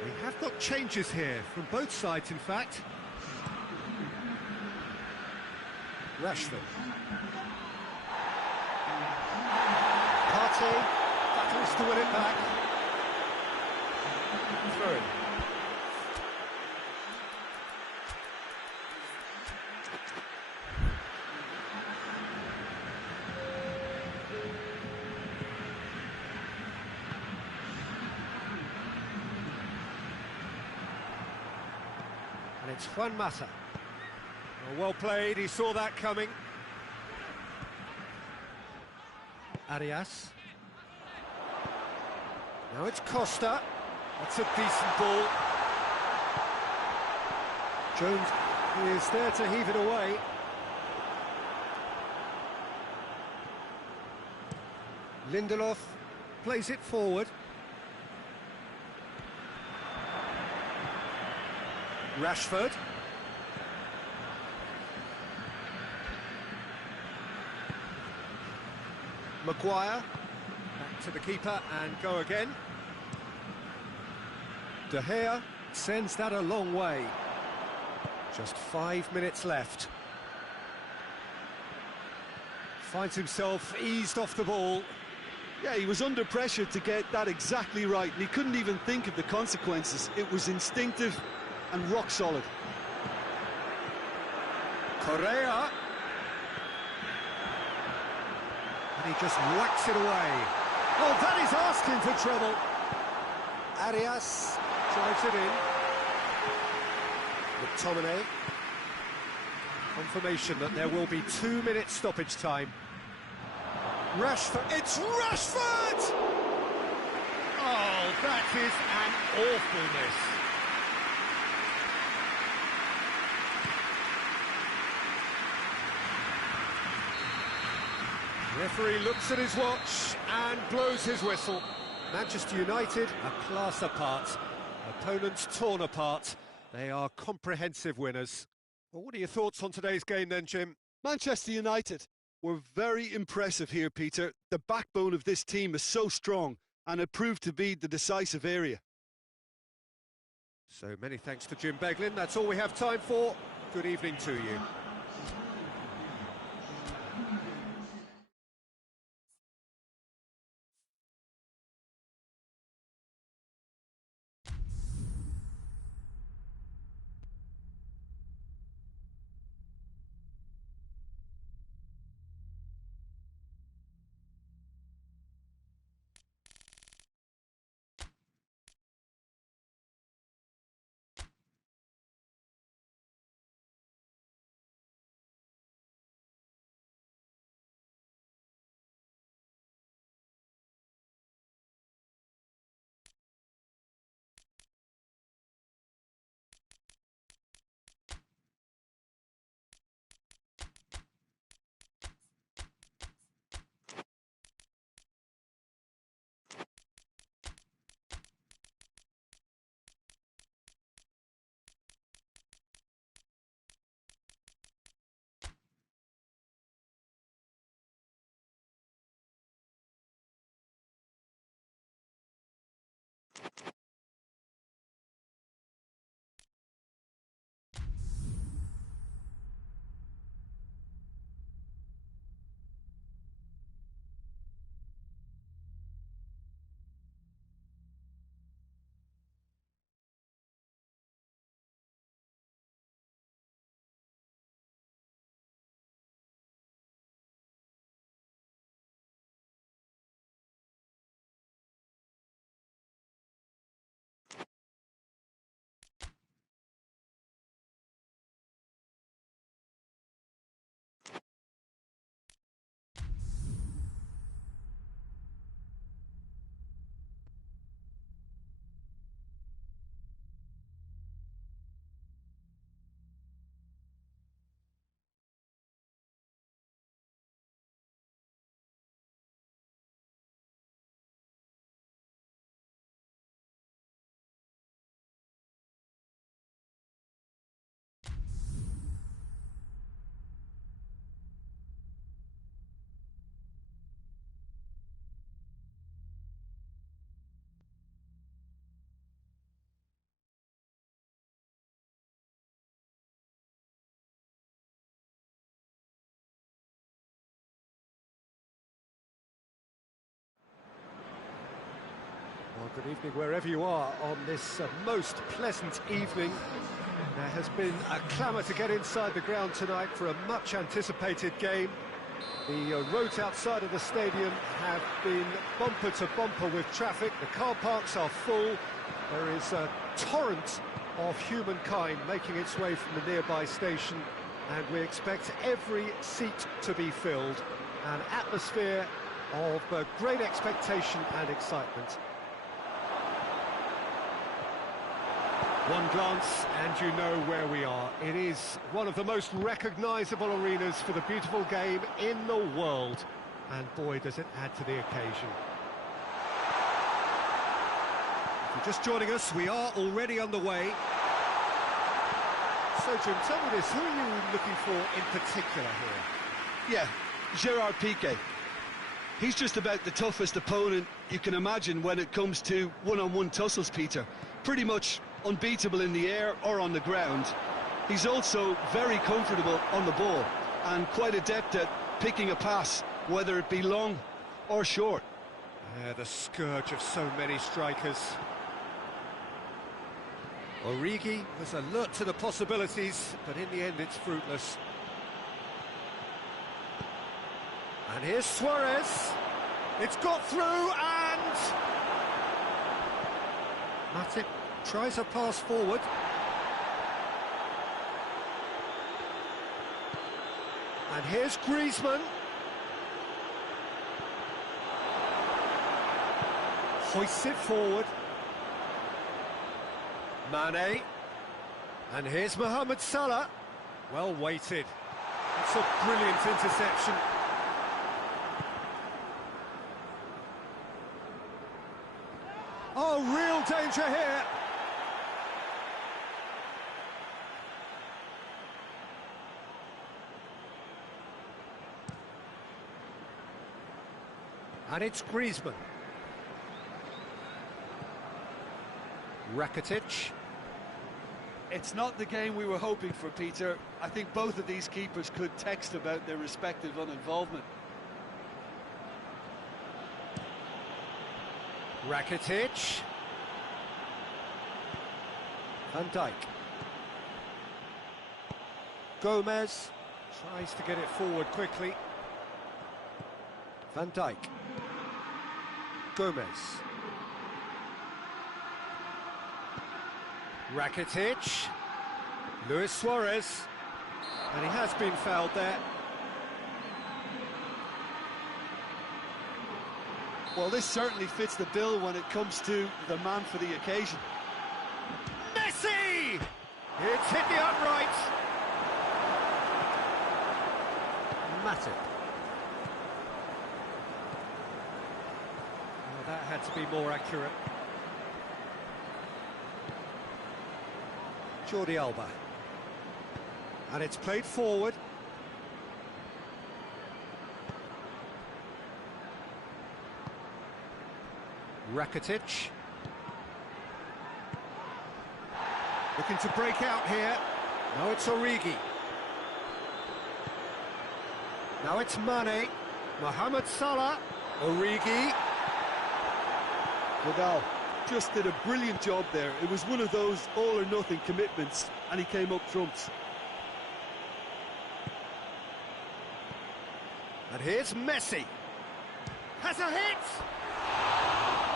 We have got changes here, from both sides in fact. Rashford. Partey battles to win it back. Through. And it's Juan Mata. Well played, he saw that coming. Arias. Now it's Costa. That's a decent ball. Jones is there to heave it away. Lindelof plays it forward. Rashford. Maguire. Back to the keeper and go again. De Gea sends that a long way. Just 5 minutes left. Finds himself eased off the ball. Yeah, he was under pressure to get that exactly right, and he couldn't even think of the consequences. It was instinctive and rock solid. Correa. And he just whacks it away. Oh, that is asking for trouble. Arias drives it in. McTominay. Confirmation that there will be 2 minutes stoppage time. Rashford. It's Rashford! Oh, that is an awfulness. Referee looks at his watch and blows his whistle. Manchester United a class apart. Opponents torn apart. They are comprehensive winners. Well, what are your thoughts on today's game then, Jim? Manchester United were very impressive here, Peter. The backbone of this team is so strong, and it proved to be the decisive area. So many thanks to Jim Beglin. That's all we have time for. Good evening to you. Well, good evening wherever you are on this most pleasant evening. There has been a clamour to get inside the ground tonight for a much anticipated game. The roads outside of the stadium have been bumper to bumper with traffic. The car parks are full. There is a torrent of humankind making its way from the nearby station, and we expect every seat to be filled. An atmosphere of great expectation and excitement. One glance and you know where we are. It is one of the most recognisable arenas for the beautiful game in the world. And boy, does it add to the occasion. If you're just joining us, we are already underway. So Jim, tell me this, who are you looking for in particular here? Yeah, Gerard Piqué. He's just about the toughest opponent you can imagine when it comes to one-on-one tussles, Peter. Pretty much unbeatable in the air or on the ground. He's also very comfortable on the ball and quite adept at picking a pass, whether it be long or short. Yeah, the scourge of so many strikers. Origi was alert to the possibilities, but in the end it's fruitless. And here's Suarez. It's got through and... Matip tries a pass forward. And here's Griezmann. Hoists it forward. Mane. And here's Mohamed Salah. Well weighted. It's a brilliant interception. Oh, real danger here. And it's Griezmann. Rakitic. It's not the game we were hoping for, Peter. I think both of these keepers could text about their respective uninvolvement. Rakitic. Van Dijk. Gomez tries to get it forward quickly. Van Dijk. Gomez. Rakitic. Luis Suarez. And he has been fouled there. Well, this certainly fits the bill when it comes to the man for the occasion. Messi! It's hit the upright. Matip. Well, that had to be more accurate. Jordi Alba. And it's played forward. Rakitic. Looking to break out here. Now it's Origi. Now it's Mane. Mohamed Salah. Origi. Vidal just did a brilliant job there. It was one of those all-or-nothing commitments, and he came up trumps. And here's Messi. Has a hit!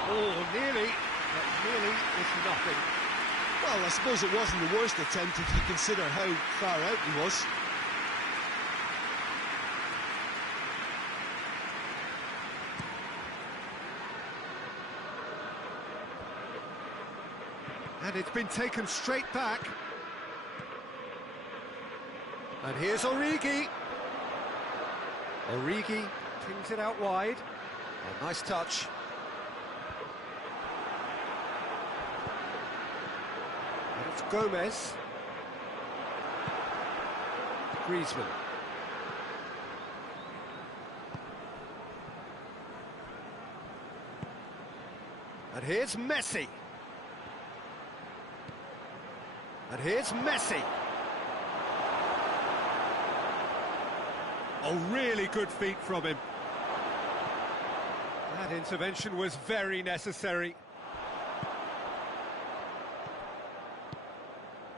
Oh, nearly, but nearly is nothing. Well, I suppose it wasn't the worst attempt if you consider how far out he was. And it's been taken straight back. And here's Origi. Origi pings it out wide. Oh, nice touch. And it's Gomez. Griezmann. And here's Messi. And here's Messi. Oh, really good feet from him. That intervention was very necessary.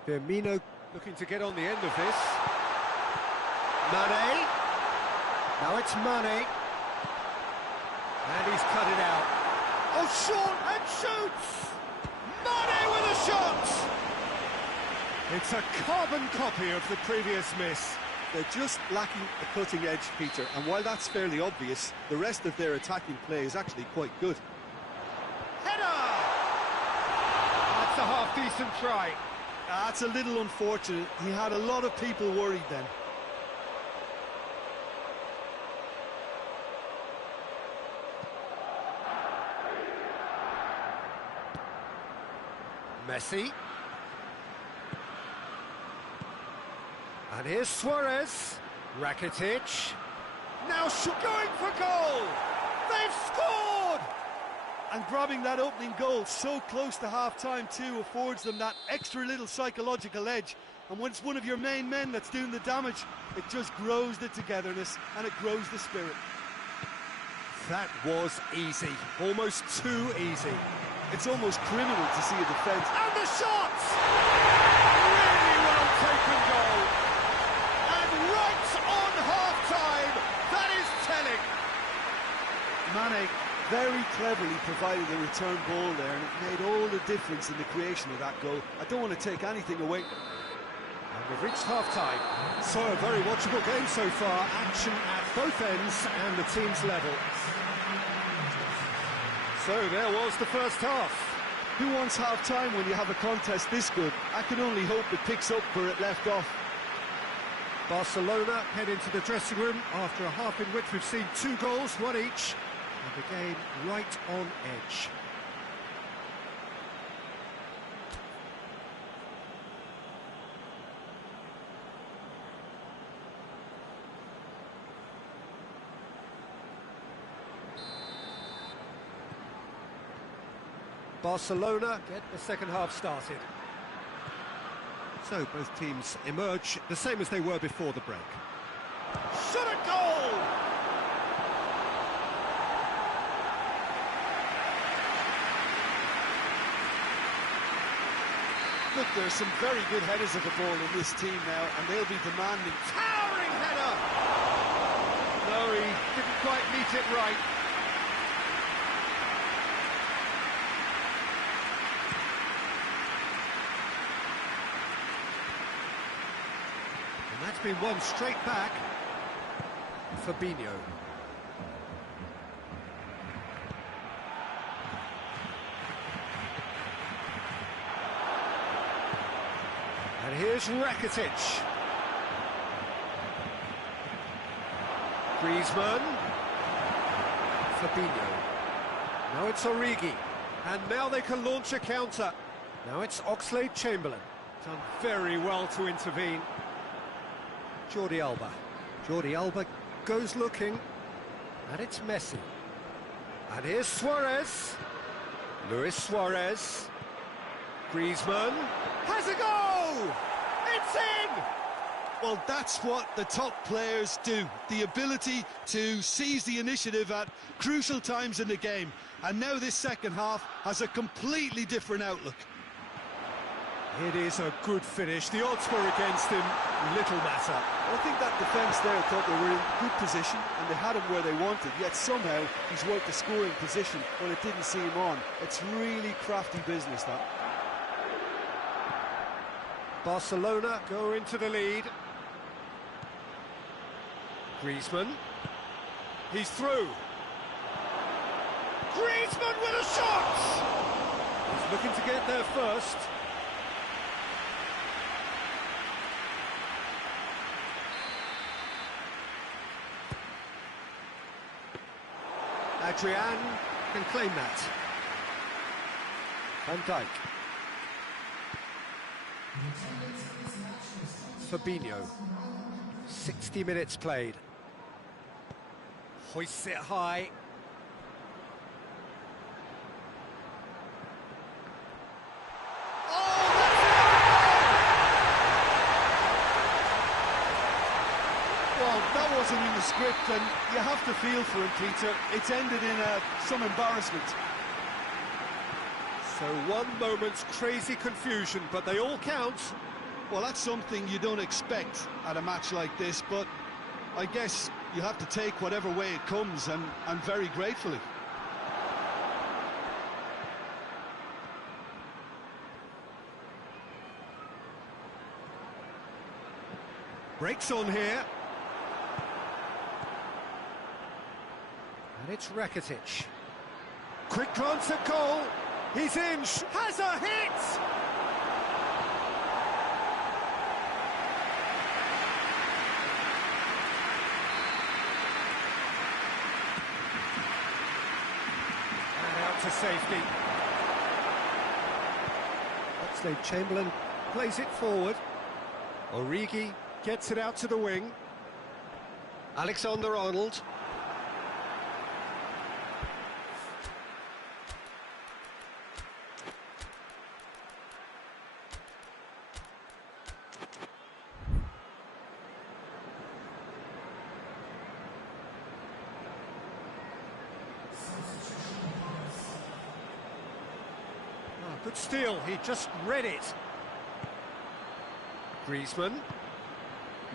Firmino looking to get on the end of this. Mane. Now it's Mane. And he's cut it out. Oh, short and shoots! Mane with a shot! It's a carbon copy of the previous miss. They're just lacking a cutting edge, Peter, and while that's fairly obvious, the rest of their attacking play is actually quite good. Header! That's a half-decent try. That's a little unfortunate. He had a lot of people worried then. Messi. And here's Suarez. Rakitic. Now going for goal! They've scored! And grabbing that opening goal so close to half-time too affords them that extra little psychological edge. And when it's one of your main men that's doing the damage, it just grows the togetherness and it grows the spirit. That was easy. Almost too easy. It's almost criminal to see a defence. And the shots! Really well taken goal. And right on half-time, that is telling. provided the return ball there, and it made all the difference in the creation of that goal. I don't want to take anything away. And we've reached half-time. So, a very watchable game so far. Action at both ends and the team's level. So, there was the first half. Who wants half-time when you have a contest this good? I can only hope it picks up where it left off. Barcelona head into the dressing room after a half in which we've seen 2 goals, 1 each, and the game right on edge. Barcelona get the second half started. So both teams emerge the same as they were before the break. Shot a goal! Look, there's some very good headers of the ball in this team now, and they'll be demanding. Towering header! No, he didn't quite meet it right. And that's been won straight back. Fabinho. And here's Rakitic. Griezmann. Fabinho. Now it's Origi. And now they can launch a counter. Now it's Oxlade-Chamberlain. Done very well to intervene. Jordi Alba. Jordi Alba goes looking. And it's Messi. And here's Suarez. Luis Suarez. Griezmann. Has a go! It's in! Well, that's what the top players do. The ability to seize the initiative at crucial times in the game. And now this second half has a completely different outlook. It is a good finish. The odds were against him. Little matter. I think that defence there thought they were in good position and they had him where they wanted, yet somehow he's worked the scoring position when it didn't see him on. It's really crafty business, that. Barcelona go into the lead. Griezmann. He's through. Griezmann with a shot! He's looking to get there first. Adrian can claim that. Van Dijk. Fabinho. 60 minutes played. Hoists it high. Well, that wasn't in the script, and you have to feel for him, Peter. It's ended in some embarrassment. So 1 moment's crazy confusion, but they all count. Well, that's something you don't expect at a match like this, but I guess you have to take whatever way it comes, and very gratefully. Breaks on here. And it's Rakitic. Quick glance at goal. He's in. Has a hit! And out to safety. Oxlade-Chamberlain plays it forward. Origi gets it out to the wing. Alexander-Arnold. Good steal, he just read it. Griezmann.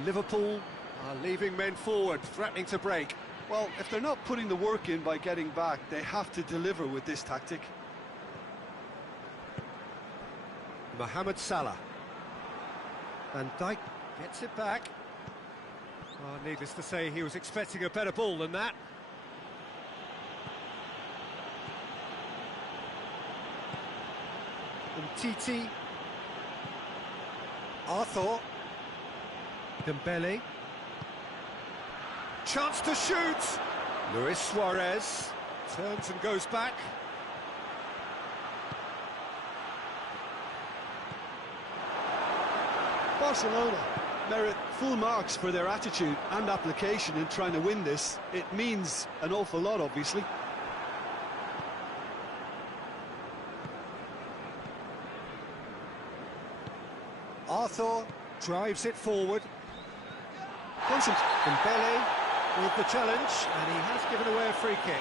Liverpool are leaving men forward, threatening to break. Well, if they're not putting the work in by getting back, they have to deliver with this tactic. Mohamed Salah. Van Dijk gets it back. Oh, needless to say, he was expecting a better ball than that. And Titi. Arthur. Dembele. Chance to shoot. Luis Suarez turns and goes back. Barcelona merit full marks for their attitude and application in trying to win this. It means an awful lot, obviously. Arthur drives it forward. Dembele with the challenge, and he has given away a free kick.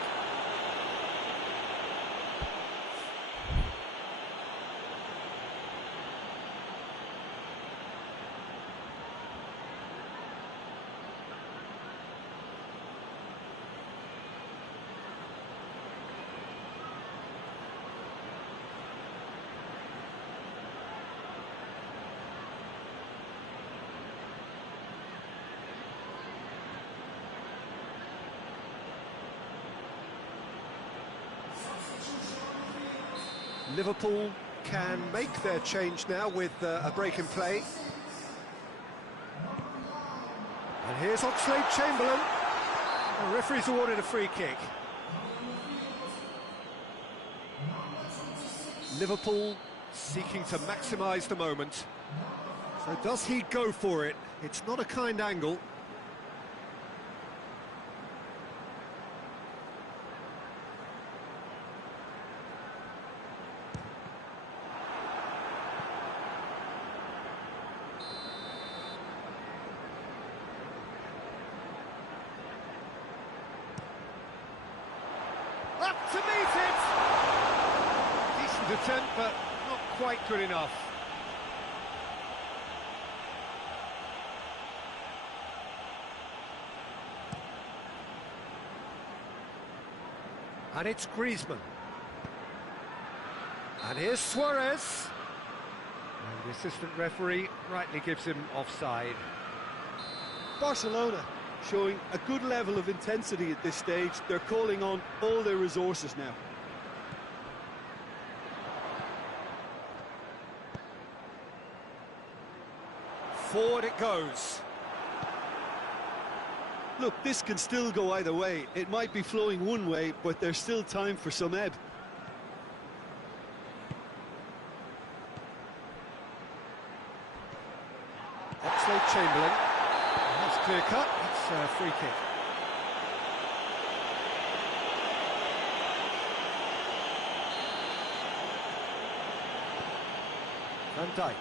Liverpool can make their change now with a break in play. And here's Oxlade-Chamberlain. The referee's awarded a free kick. Liverpool seeking to maximise the moment. So does he go for it? It's not a kind angle. Up to meet it! Decent attempt, but not quite good enough. And it's Griezmann. And here's Suarez. And the assistant referee rightly gives him offside. Barcelona showing a good level of intensity at this stage. They're calling on all their resources now. Forward it goes. Look, this can still go either way. It might be flowing one way, but there's still time for some ebb. Oxlade-Chamberlain. That's clear cut. It's a free kick. Van Dijk.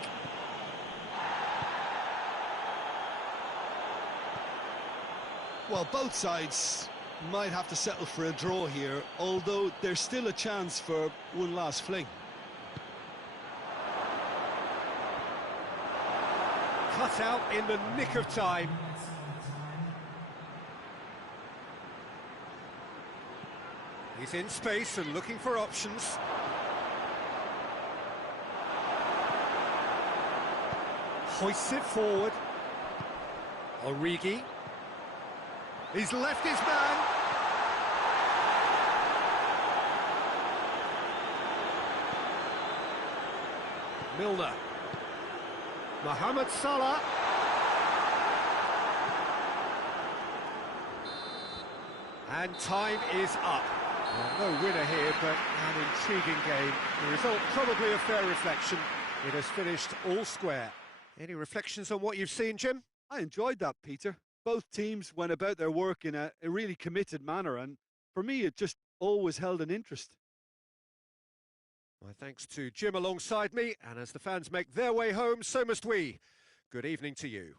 Well, both sides might have to settle for a draw here, although there's still a chance for one last fling. Cut out in the nick of time. He's in space and looking for options. Hoists it forward. Origi. He's left his man. Milner. Mohamed Salah. And time is up. Well, no winner here, but an intriguing game. The result probably a fair reflection. It has finished all square. Any reflections on what you've seen, Jim? I enjoyed that, Peter. Both teams went about their work in a really committed manner, and for me it just always held an interest. My thanks to Jim alongside me, and as the fans make their way home, so must we. Good evening to you.